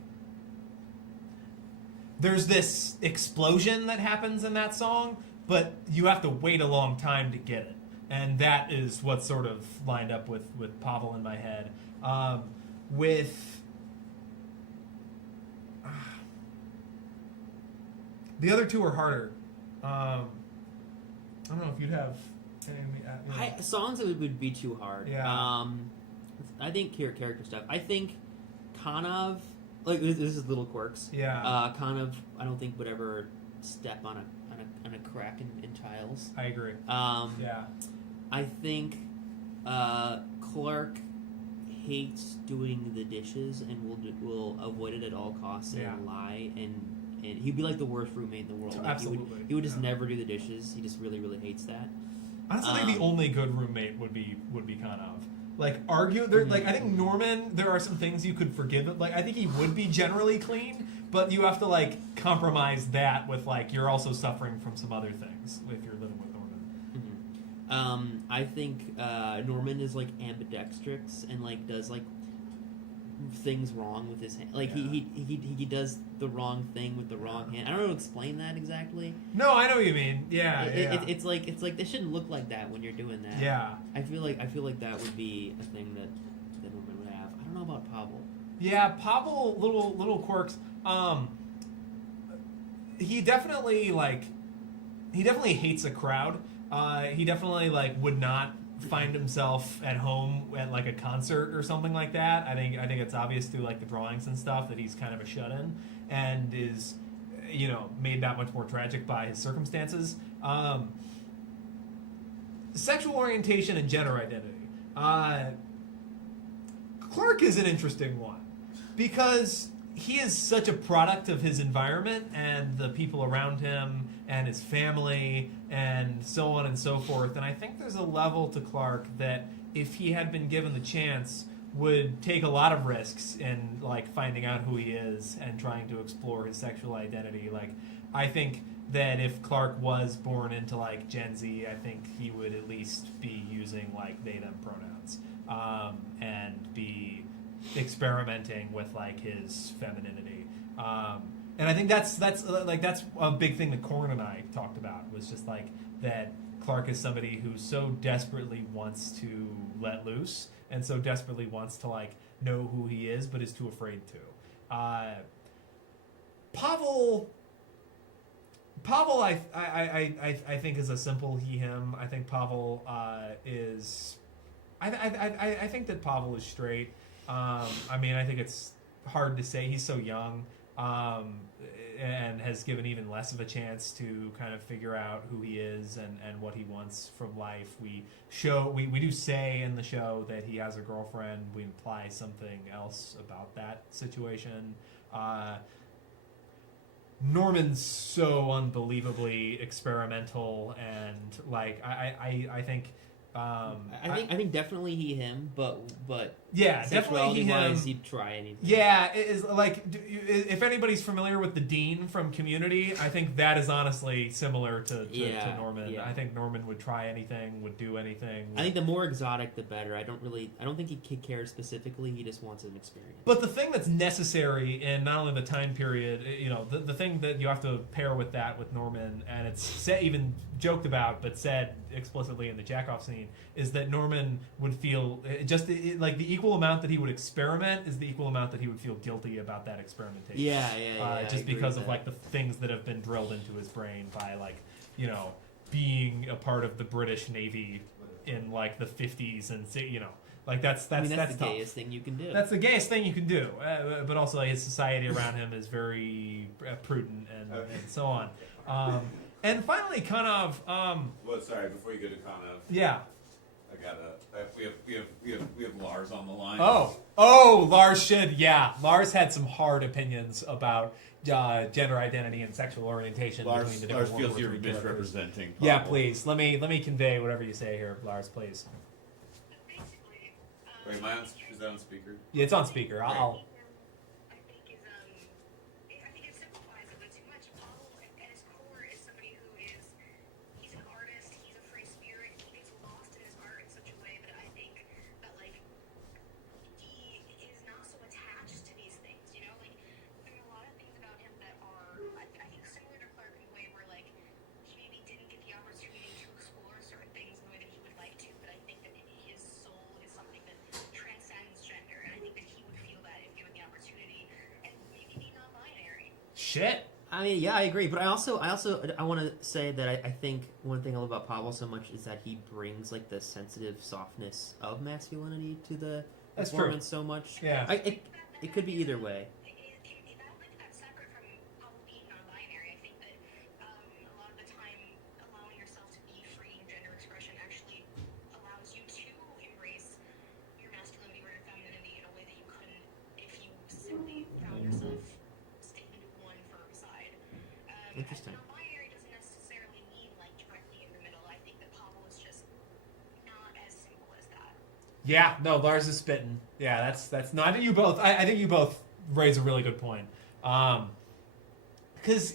There's this explosion that happens in that song, but you have to wait a long time to get it, and that is what sort of lined up with Pavel in my head. With the other two are harder. I don't know if you'd have Songs would be too hard. Yeah. I think character stuff. I think Kanov, like this is little quirks. Yeah. Kanov, I don't think would ever step on a crack in tiles. I agree. Yeah. I think Clark hates doing the dishes and will avoid it at all costs and lie and he'd be like the worst roommate in the world. Like, Absolutely. He would just never do the dishes. He just really, really hates that. Honestly, I think the only good roommate would be Kanov. Like I think Norman. There are some things you could forgive. Like I think he would be generally clean, but you have to like compromise that with like you're also suffering from some other things if you're living with Norman. Mm-hmm. I think Norman is like ambidextrous and like does like things wrong with his hand. Like he does the wrong thing with the wrong hand. I don't know how to explain that exactly. No, I know what you mean. Yeah, it's like they shouldn't look like that when you're doing that. Yeah. I feel like that would be a thing that Norman would have. I don't know about Pavel. Yeah, Pavel, little quirks. He definitely hates a crowd. He definitely like would not find himself at home at like a concert or something like that. I think it's obvious through like the drawings and stuff that he's kind of a shut-in and is made that much more tragic by his circumstances. Sexual orientation and gender identity. Clark is an interesting one because he is such a product of his environment and the people around him and his family and so on and so forth. And I think there's a level to Clark that if he had been given the chance would take a lot of risks in like finding out who he is and trying to explore his sexual identity. Like I think that if Clark was born into like Gen Z, I think he would at least be using like they them pronouns and be experimenting with like his femininity. And I think that's a big thing that Corn and I talked about was just like that Clark is somebody who so desperately wants to let loose and so desperately wants to like know who he is but is too afraid to. Pavel I think is a simple he him. I think Pavel is I think that Pavel is straight. I mean I think it's hard to say. He's so young. And has given even less of a chance to kind of figure out who he is and what he wants from life. We do say in the show that he has a girlfriend. We imply something else about that situation. Norman's so unbelievably experimental and like I think I think definitely he him, but yeah, definitely he him. He'd try anything. Yeah, it is like if anybody's familiar with the Dean from Community, I think that is honestly similar to Norman. Yeah. I think Norman would try anything, would do anything. I think the more exotic, the better. I don't think he cares specifically. He just wants an experience. But the thing that's necessary in not only the time period, the thing that you have to pair with that with Norman, and it's even joked about, but said explicitly in the Jackoff scene, is that Norman would feel like the equal amount that he would experiment is the equal amount that he would feel guilty about that experimentation. Yeah. Just because of like the things that have been drilled into his brain by like being a part of the British Navy in like the 50s and like that's the tough. gayest thing you can do. That's the gayest thing you can do. But also his society around him is very prudent and so on. And finally, Kanov. Well, sorry. Before you go to Kanov. Yeah. We have Lars on the line. Oh, Lars should. Yeah, Lars had some hard opinions about gender identity and sexual orientation. Lars between the feels World War you're III misrepresenting. Yeah, please. Let me convey whatever you say here, Lars. Please. Basically, Wait, is that on speaker? Yeah, it's on speaker. I'll I think it simplifies it, but too much. Paul, at his core, is somebody who he's an artist, he's a free spirit, he gets lost in his art in such a way that I think that, like, he is not so attached to these things, Like, there are a lot of things about him that are, I think, similar to Clark in a way where, like, he maybe didn't get the opportunity to explore certain things in the way that he would like to, but I think that his soul is something that transcends gender, and I think that he would feel that if given the opportunity, and maybe be non-binary. Shit. I mean, yeah, I agree, but I want to say that I think one thing I love about Pavel so much is that he brings like the sensitive softness of masculinity to the That's performance so much. Yeah. It could be either way. That's separate from Pavel being non-binary. I think that a lot of the time, allowing yourself to be free in gender expression actually allows you to embrace your masculinity or your femininity in a way that you couldn't if you simply found yourself sticking to one firm side. Interesting. Non-binary doesn't necessarily mean like directly in the middle. I think that Pavel is just not as simple as that. Yeah, no, Lars is spitting. Yeah, that's no. I think you both. I think you both raise a really good point. Because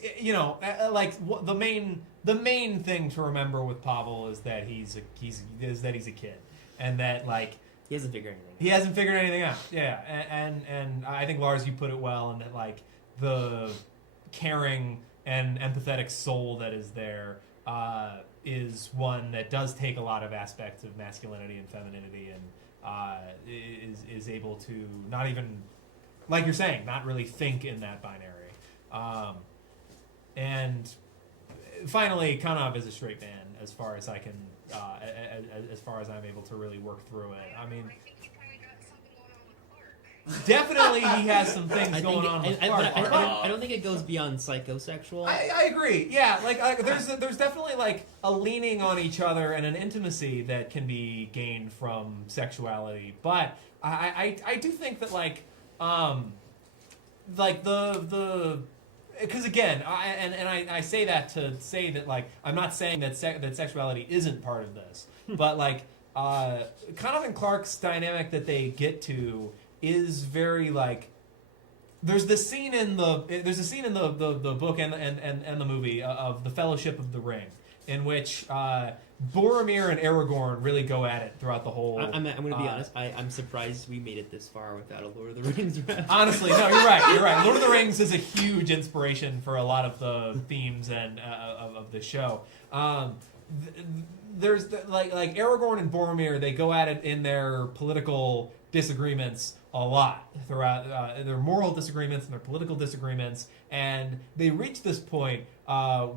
like the main thing to remember with Pavel is that he's a kid, and that like He hasn't figured anything out. he hasn't figured anything out. Yeah, and I think Lars, you put it well, in that like the caring and empathetic soul that is there is one that does take a lot of aspects of masculinity and femininity, and is able to not even, like you're saying, not really think in that binary. And finally, Kanov is a straight man, as far as I can, as far as I'm able to really work through it. I mean, I think you kind of got something going on with Clark. definitely he has some things going on with Clark. I don't think it goes beyond psychosexual. I agree. Yeah, like there's definitely like a leaning on each other and an intimacy that can be gained from sexuality. But I do think that like the because again, I say that to say that like I'm not saying that that sexuality isn't part of this, but like Conov and Clark's dynamic that they get to is very like there's a scene in the book and the movie of the Fellowship of the Ring, in which Boromir and Aragorn really go at it throughout the whole. I'm going to be honest. I'm surprised we made it this far without a Lord of the Rings reference. Honestly, no, you're right. You're right. Lord of the Rings is a huge inspiration for a lot of the themes and of the show. There's like Aragorn and Boromir. They go at it in their political disagreements a lot throughout their moral disagreements and their political disagreements, and they reach this point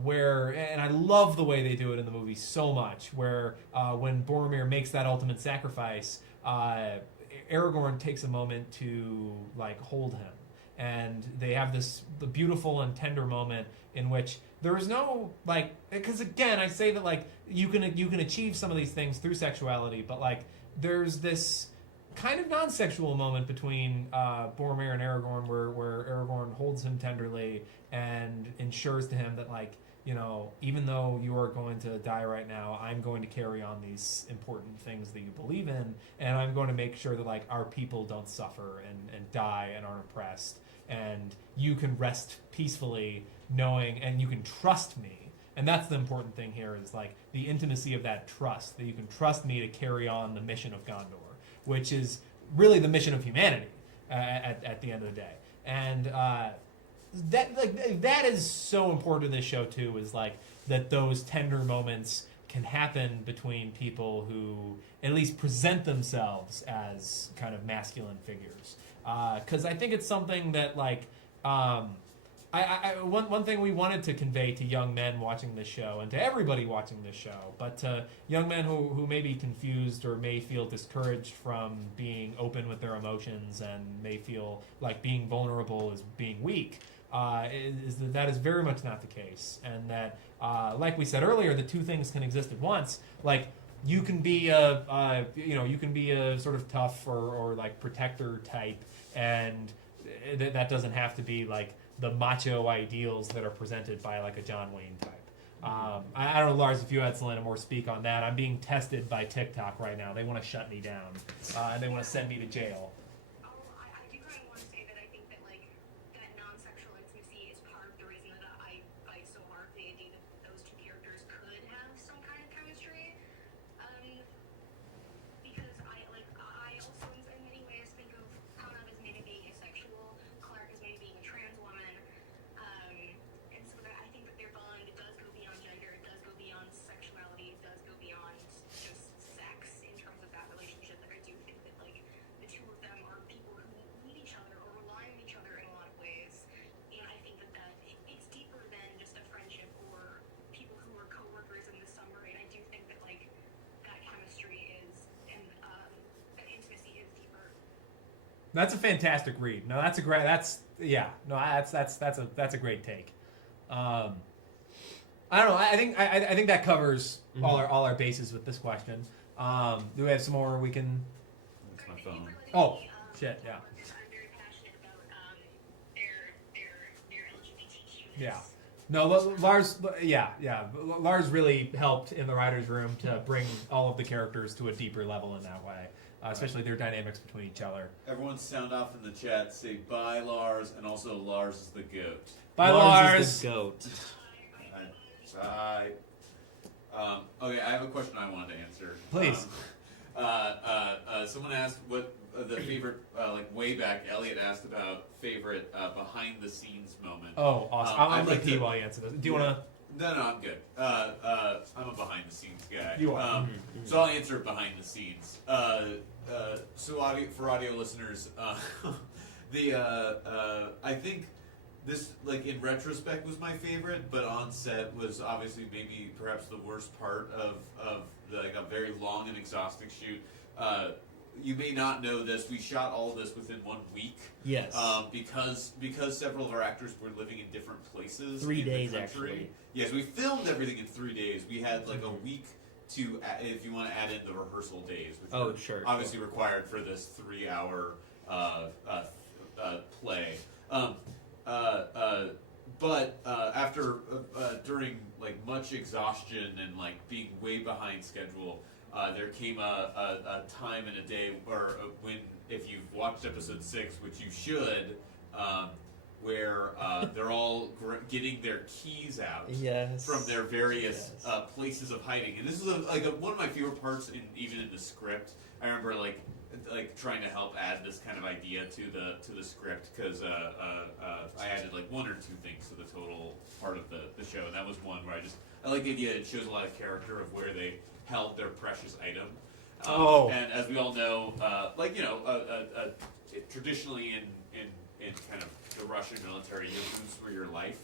where, and I love the way they do it in the movie so much, where when Boromir makes that ultimate sacrifice, Aragorn takes a moment to like hold him, and they have the beautiful and tender moment in which there is no like, because again I say that like you can achieve some of these things through sexuality, but like there's this kind of non-sexual moment between Boromir and Aragorn where Aragorn holds him tenderly and ensures to him that like, you know, even though you are going to die right now, I'm going to carry on these important things that you believe in, and I'm going to make sure that like our people don't suffer and die and aren't oppressed, and you can rest peacefully knowing, and you can trust me. And that's the important thing here, is like the intimacy of that trust, that you can trust me to carry on the mission of Gondor, which is really the mission of humanity at the end of the day. And that is so important to this show too, is like that those tender moments can happen between people who at least present themselves as kind of masculine figures. Because I think it's something that like one thing we wanted to convey to young men watching this show, and to everybody watching this show, but to young men who may be confused or may feel discouraged from being open with their emotions and may feel like being vulnerable is being weak, is that is very much not the case. And that, like we said earlier, the two things can exist at once. Like, you can be a sort of tough or like protector type, and that doesn't have to be like the macho ideals that are presented by like a John Wayne type. I don't know, Lars, if you had something to more speak on that. I'm being tested by TikTok right now. They want to shut me down, and they want to send me to jail. I do kind of want to say that I think that like that non-sexual intimacy is part of the reason that I fight so hard for the idea that those two characters could have some kind of chemistry. Because I also in many ways think of Kanav as maybe being asexual, Clark as maybe being a trans woman. And so that I think that their bond does go beyond gender, it does go beyond sexuality, it does go beyond just sex in terms of that relationship. That I do think that like the two of them That's a fantastic read. No, that's a great. That's a great take. I don't know. I think that covers all our bases with this question. Do we have some more we can? That's my phone. Oh, shit, yeah. I'm very passionate about their LGBTQ. Yeah. No, Lars. Yeah. Lars really helped in the writers' room to bring all of the characters to a deeper level in that way, especially their dynamics between each other. Everyone sound off in the chat. Say bye, Lars, and also Lars is the goat. Bye, Lars Lars. is the goat. Bye. Okay, I have a question I wanted to answer. Please. Someone asked what the favorite, like way back, Elliot asked about favorite behind the scenes moment. Oh, awesome. I'd I'm like like P to- while you answer this. Do you want to? No, I'm good. I'm a behind the scenes guy. You are. So I'll answer it behind the scenes. For audio listeners, I think this, like in retrospect, was my favorite, but on set was obviously maybe perhaps the worst part of like a very long and exhausting shoot. You may not know this. We shot all of this within 1 week. Yes. Because several of our actors were living in different places. 3 in days, the country. actually. Yes, we filmed everything in 3 days. We had like a week to, if you want to add in the rehearsal days, which were sure. obviously required for this 3-hour play. But after during like much exhaustion and like being way behind schedule, there came a time and a day when, if you've watched episode 6, which you should, where they're all getting their keys out from their various places of hiding, and this is one of my favorite parts, even in the script. I remember like trying to help add this kind of idea to the script, because I added like 1 or 2 things to the total part of the show, and that was one where I like the idea it shows a lot of character of where they held their precious item. And as we all know, traditionally in kind of the Russian military, your boots were your life,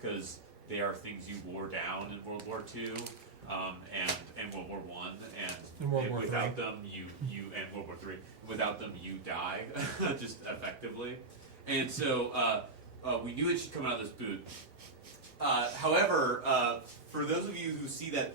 because they are things you wore down in World War II. And World War I, and without them, and World War III. Without them, you die, just effectively. And so we knew it should come out of this boot. However, for those of you who see that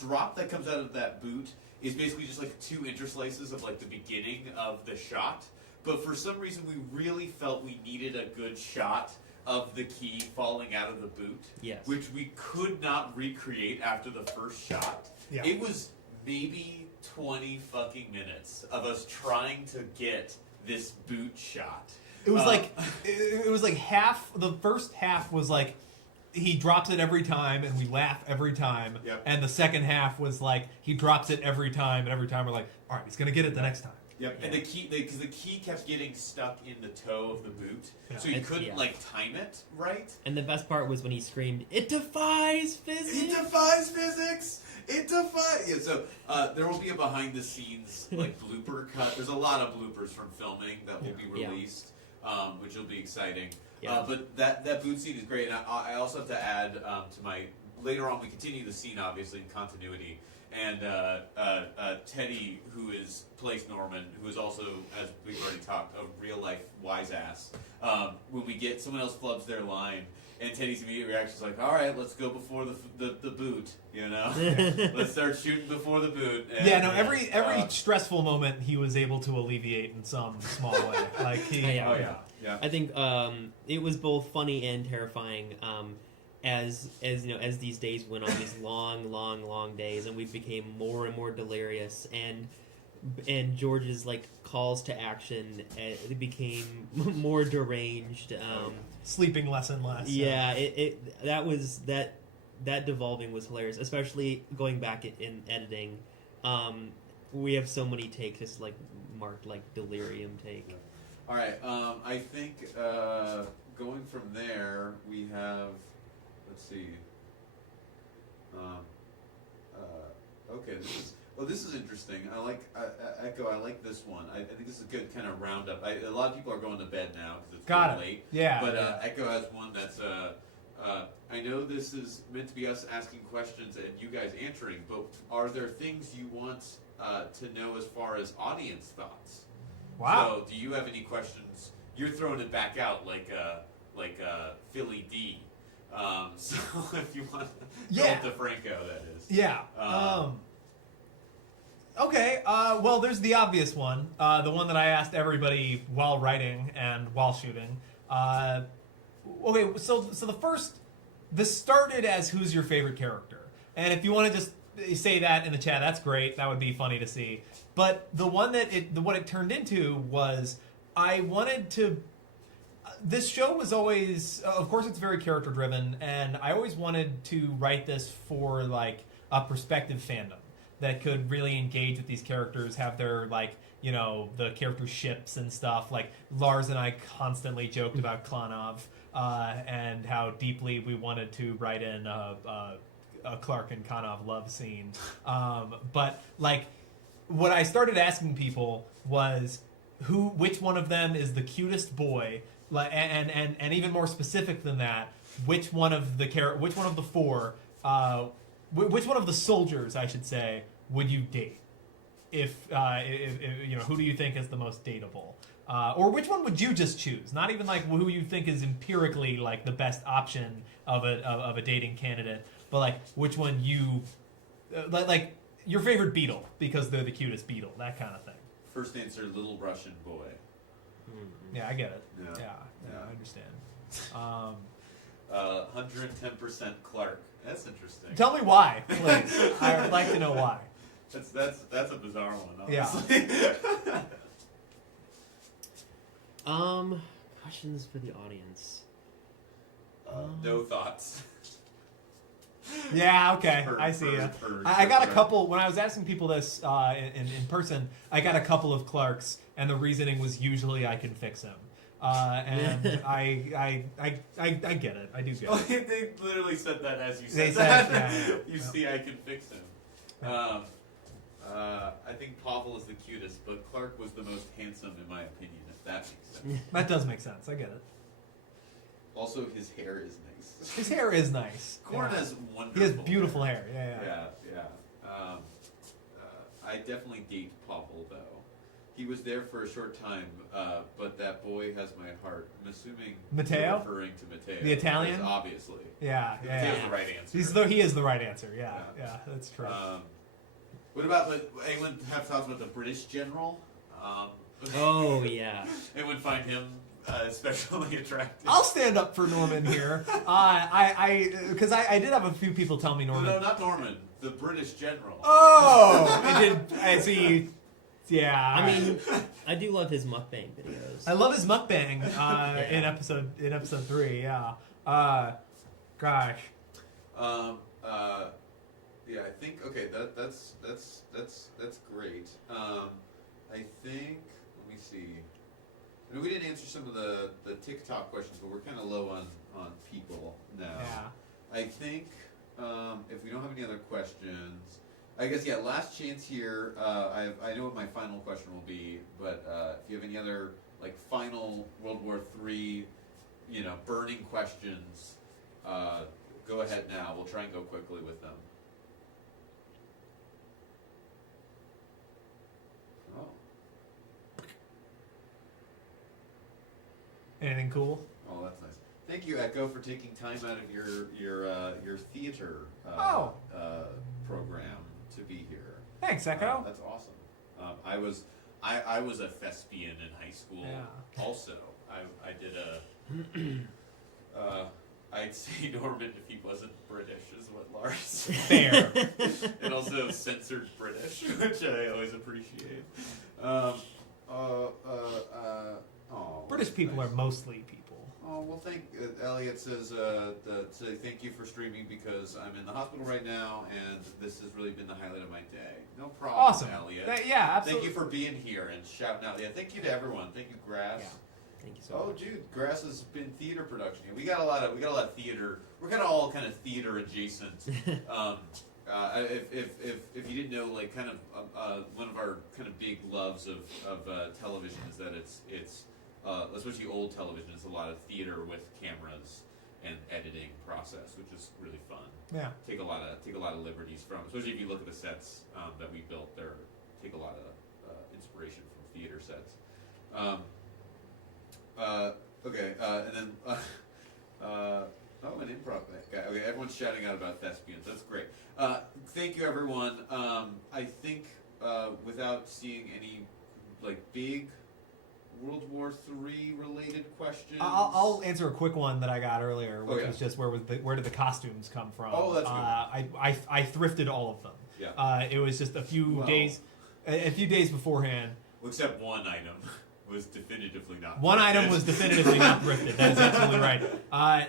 drop that comes out of that boot is basically just like 2 interslices of like the beginning of the shot. But for some reason, we really felt we needed a good shot of the key falling out of the boot, which we could not recreate after the first shot. Yeah. It was maybe 20 fucking minutes of us trying to get this boot shot. It was it was like half. The first half was like he drops it every time, and we laugh every time. Yep. And the second half was like he drops it every time, and every time we're like, all right, he's gonna get it the next time. Yep, and because the key kept getting stuck in the toe of the boot, so you couldn't like time it right. And the best part was when he screamed, "It defies physics! It defies physics! It defies!" Yeah, so there will be a behind the scenes like blooper cut. There's a lot of bloopers from filming that will be released, which will be exciting. Yeah. But that boot scene is great, and I also have to add to my later on we continue the scene obviously in continuity. And Teddy, who plays Norman, who is also, as we've already talked, a real life wise ass. When we get someone else flubs their line, and Teddy's immediate reaction is like, "All right, let's go before the boot, you know, let's start shooting before the boot." And, every stressful moment he was able to alleviate in some small way. Like I think it was both funny and terrifying. As you know, as these days went on, these long days, and we became more and more delirious, and George's like calls to action, it became more deranged. Sleeping less and less. Yeah, that devolving was hilarious, especially going back in editing. We have so many takes just like marked like delirium take. All right, I think going from there we have. Let's see. Okay, this is interesting. I like Echo. I like this one. I think this is a good kind of roundup. A lot of people are going to bed now because it's really late. Yeah. But Echo has one that's. I know this is meant to be us asking questions and you guys answering, but are there things you want to know as far as audience thoughts? Wow. So, do you have any questions? You're throwing it back out like Philly D. So if you want to go Yeah. to Franco, that is. Yeah. Okay. Well, there's the obvious one. The one that I asked everybody while writing and while shooting. Okay. So the first, this started as who's your favorite character, and if you want to just say that in the chat, that's great. That would be funny to see. But the one that what it turned into was I wanted to. This show was always, of course, it's very character driven, and I always wanted to write this for like a perspective fandom that could really engage with these characters, have their like, you know, the character ships and stuff. Like Lars and I constantly joked about Klanov and how deeply we wanted to write in a Clark and Klanov love scene. But like, what I started asking people was which one of them is the cutest boy. And even more specific than that, which one of the four, which one of the soldiers, I should say, would you date? If you know, who do you think is the most dateable? Or which one would you just choose? Not even like who you think is empirically like the best option of a dating candidate, but like which one you like your favorite Beatle because they're the cutest Beatle, that kind of thing. First answer: Little Russian Boy. Yeah, I get it. Yeah. I understand. 110% Clark. That's interesting. Tell me why, please. I would like to know why. That's a bizarre one. Honestly. Yeah. Questions for the audience. No thoughts. Yeah, okay, I see ya. I got a couple, when I was asking people this in person, I got a couple of Clarks, and the reasoning was usually I can fix him. And I get it. I do get it. They literally said that as you They said that. said, yeah. You see, I can fix him. I think Pavel is the cutest, but Clark was the most handsome in my opinion, if that makes sense. That does make sense. I get it. Also, his hair is nice. His hair is nice. Korn Yeah. has wonderful He has beautiful hair. Yeah. Yeah. I definitely date Pavel, though. He was there for a short time, but that boy has my heart. I'm assuming Matteo? you're referring to Matteo. The Italian? Because obviously. Yeah. Matteo's the right answer. He is the right answer. Yeah, that's true. What about, anyone have thoughts about the British general? Oh yeah. Anyone find him especially attractive? I'll stand up for Norman here. Because I did have a few people tell me Norman. No, not Norman. The British general. Oh, I see. Yeah. I mean, I do love his mukbang videos. I love his mukbang in episode 3. Yeah. Gosh. Yeah, I think that's great. I think let me see. I mean, we didn't answer some of the TikTok questions, but we're kind of low on people now. Yeah. I think if we don't have any other questions, I guess last chance here. I know what my final question will be, but if you have any other final World War III, burning questions, go ahead now. We'll try and go quickly with them. Oh. Anything cool? Oh, that's nice. Thank you, Echo, for taking time out of your theater program to be here. Thanks, Echo. That's awesome. I was a thespian in high school. Yeah. Also, I did a. I'd say Norman if he wasn't British is what Lars. Fair. And also censored British, which I always appreciate. British people are mostly people. Oh, well, Elliot says, say thank you for streaming because I'm in the hospital right now and this has really been the highlight of my day. No problem, Awesome. Elliot. Yeah, absolutely. Thank you for being here and shouting out. Yeah, thank you to everyone. Thank you, Grass. Yeah. Thank you so Oh, much. dude, Grass has been theater production. We got a lot of theater. We're kind of all kind of theater adjacent. If you didn't know, one of our kind of big loves of television is that it's especially old television, is a lot of theater with cameras and editing process, which is really fun. Yeah. Take a lot of liberties from, especially if you look at the sets that we built. Take a lot of inspiration from theater sets. Okay, and then an improv guy. Okay, everyone's shouting out about thespians. That's great. Thank you, everyone. I think without seeing any like big World War III related questions, I'll answer a quick one that I got earlier, which Okay. was just where did the costumes come from? Oh, that's good. I thrifted all of them. Yeah. It was just a few Wow. days beforehand. Well, except one item was definitively not. One thrifted. item was definitively not thrifted. That is absolutely right.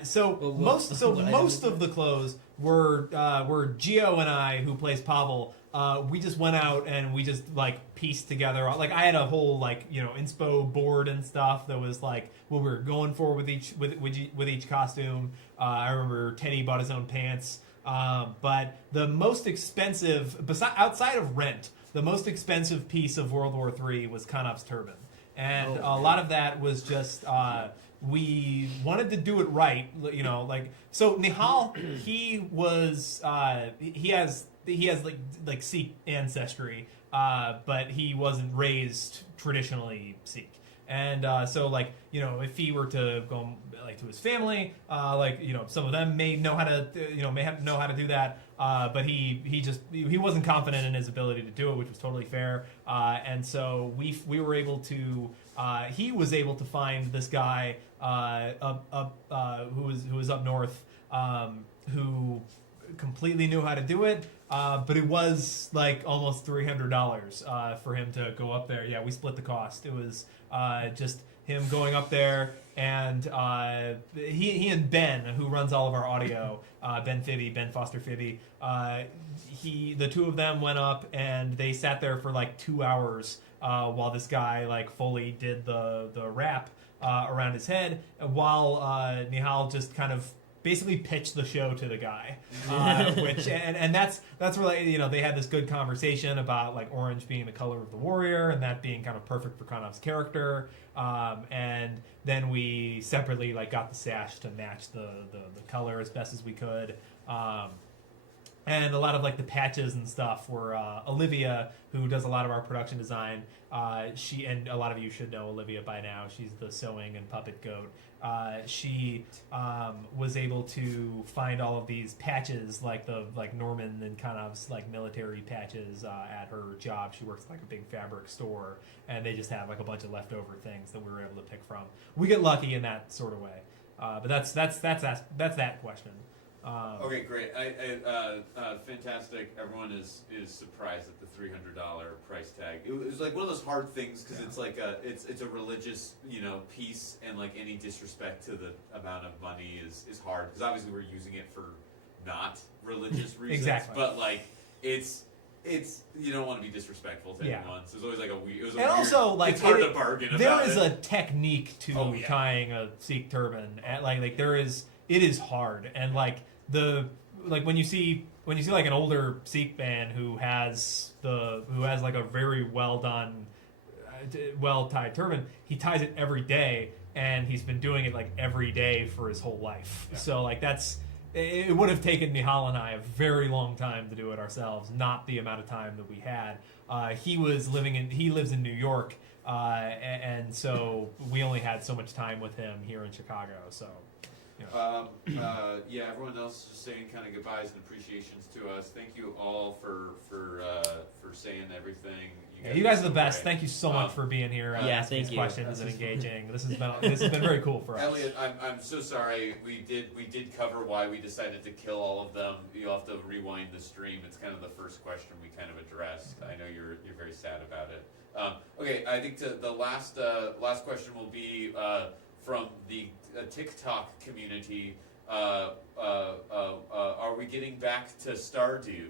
So Well, most what item most is of the clothes were Gio and I, who plays Pavel. We just went out and we just like pieced together. Like I had a whole like inspo board and stuff that was like what we were going for with each costume. I remember Teddy bought his own pants. But the most expensive, outside of rent, the most expensive piece of World War III was Kanov's turban. And a lot of that was just, we wanted to do it right, so Nihal, he was, he has like Sikh ancestry, but he wasn't raised traditionally Sikh. And so if he were to go to his family, some of them may know how to know how to do that, but he wasn't confident in his ability to do it, which was totally fair. And so we were able to he was able to find this guy who was up north, who completely knew how to do it. But it was like almost $300 for him to go up there. Yeah, we split the cost. It was just him going up there, and he and Ben, who runs all of our audio, Ben Foster Fibby, the two of them went up and they sat there for like 2 hours while this guy like fully did the wrap around his head, while Nihal just kind of basically pitched the show to the guy, which and that's where they had this good conversation about like orange being the color of the warrior and that being kind of perfect for Kanov's character, and then we separately like got the sash to match the color as best as we could. And a lot of like the patches and stuff were Olivia, who does a lot of our production design. She, and a lot of you should know Olivia by now. She's the sewing and puppet goat. She was able to find all of these patches, like Norman and Kanov's like military patches at her job. She works at like a big fabric store, and they just have like a bunch of leftover things that we were able to pick from. We get lucky in that sort of way. But that's that question. Okay, great. Fantastic. Everyone is surprised at the $300 price tag. It was like one of those hard things because it's like it's a religious piece, and like any disrespect to the amount of money is hard because obviously we're using it for not religious reasons. Exactly. But like it's you don't want to be disrespectful to anyone. So it's always like also like it's hard to bargain there about is it. a technique to tying a Sikh turban. It is hard, and when you see like an older Sikh man who has like a very well done, well tied turban, he ties it every day, and he's been doing it like every day for his whole life. Yeah. So like it would have taken Nihal and I a very long time to do it ourselves, not the amount of time that we had. He lives in New York, and so we only had so much time with him here in Chicago. So. Everyone else just saying kind of goodbyes and appreciations to us. Thank you all for saying everything. You guys are the best. Thank you so much for being here. Thank these you. Questions and engaging. This has been very cool for us. Elliot, I'm so sorry. We did cover why we decided to kill all of them. You'll have to rewind the stream. It's kind of the first question we kind of addressed. I know you're very sad about it. Okay, I think the last question will be from the TikTok community. Are we getting back to Stardew?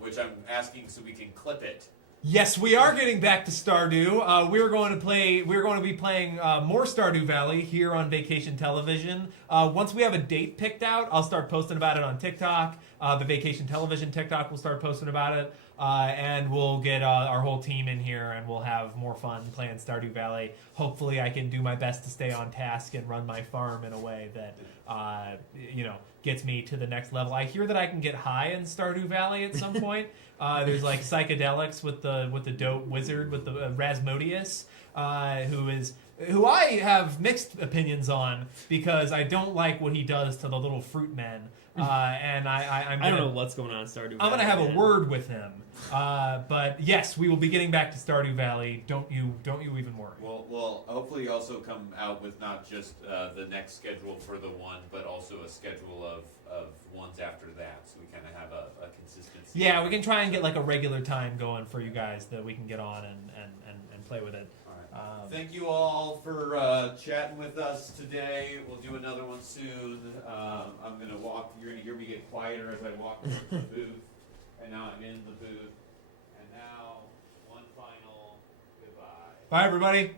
Which I'm asking so we can clip it. Yes, we are getting back to Stardew. We're going to be playing more Stardew Valley here on Vacation Television. Once we have a date picked out, I'll start posting about it on TikTok. The Vacation Television TikTok will start posting about it. And we'll get our whole team in here, and we'll have more fun playing Stardew Valley. Hopefully, I can do my best to stay on task and run my farm in a way that gets me to the next level. I hear that I can get high in Stardew Valley at some point. There's like psychedelics with the dope wizard with the Rasmodius. who I have mixed opinions on because I don't like what he does to the little fruit men. And I don't know what's going on in Stardew Valley. I'm gonna have a word with him. But yes, we will be getting back to Stardew Valley. Don't you even worry. Well, hopefully you also come out with not just the next schedule for the one, but also a schedule of ones after that, so we kind of have a consistency. Yeah, we can try and get like a regular time going for you guys that we can get on and play with it. All right. Thank you all for chatting with us today. We'll do another one soon. I'm gonna walk. You're gonna hear me get quieter as I walk towards the booth. And now I'm in the booth. And now, one final goodbye. Bye, everybody.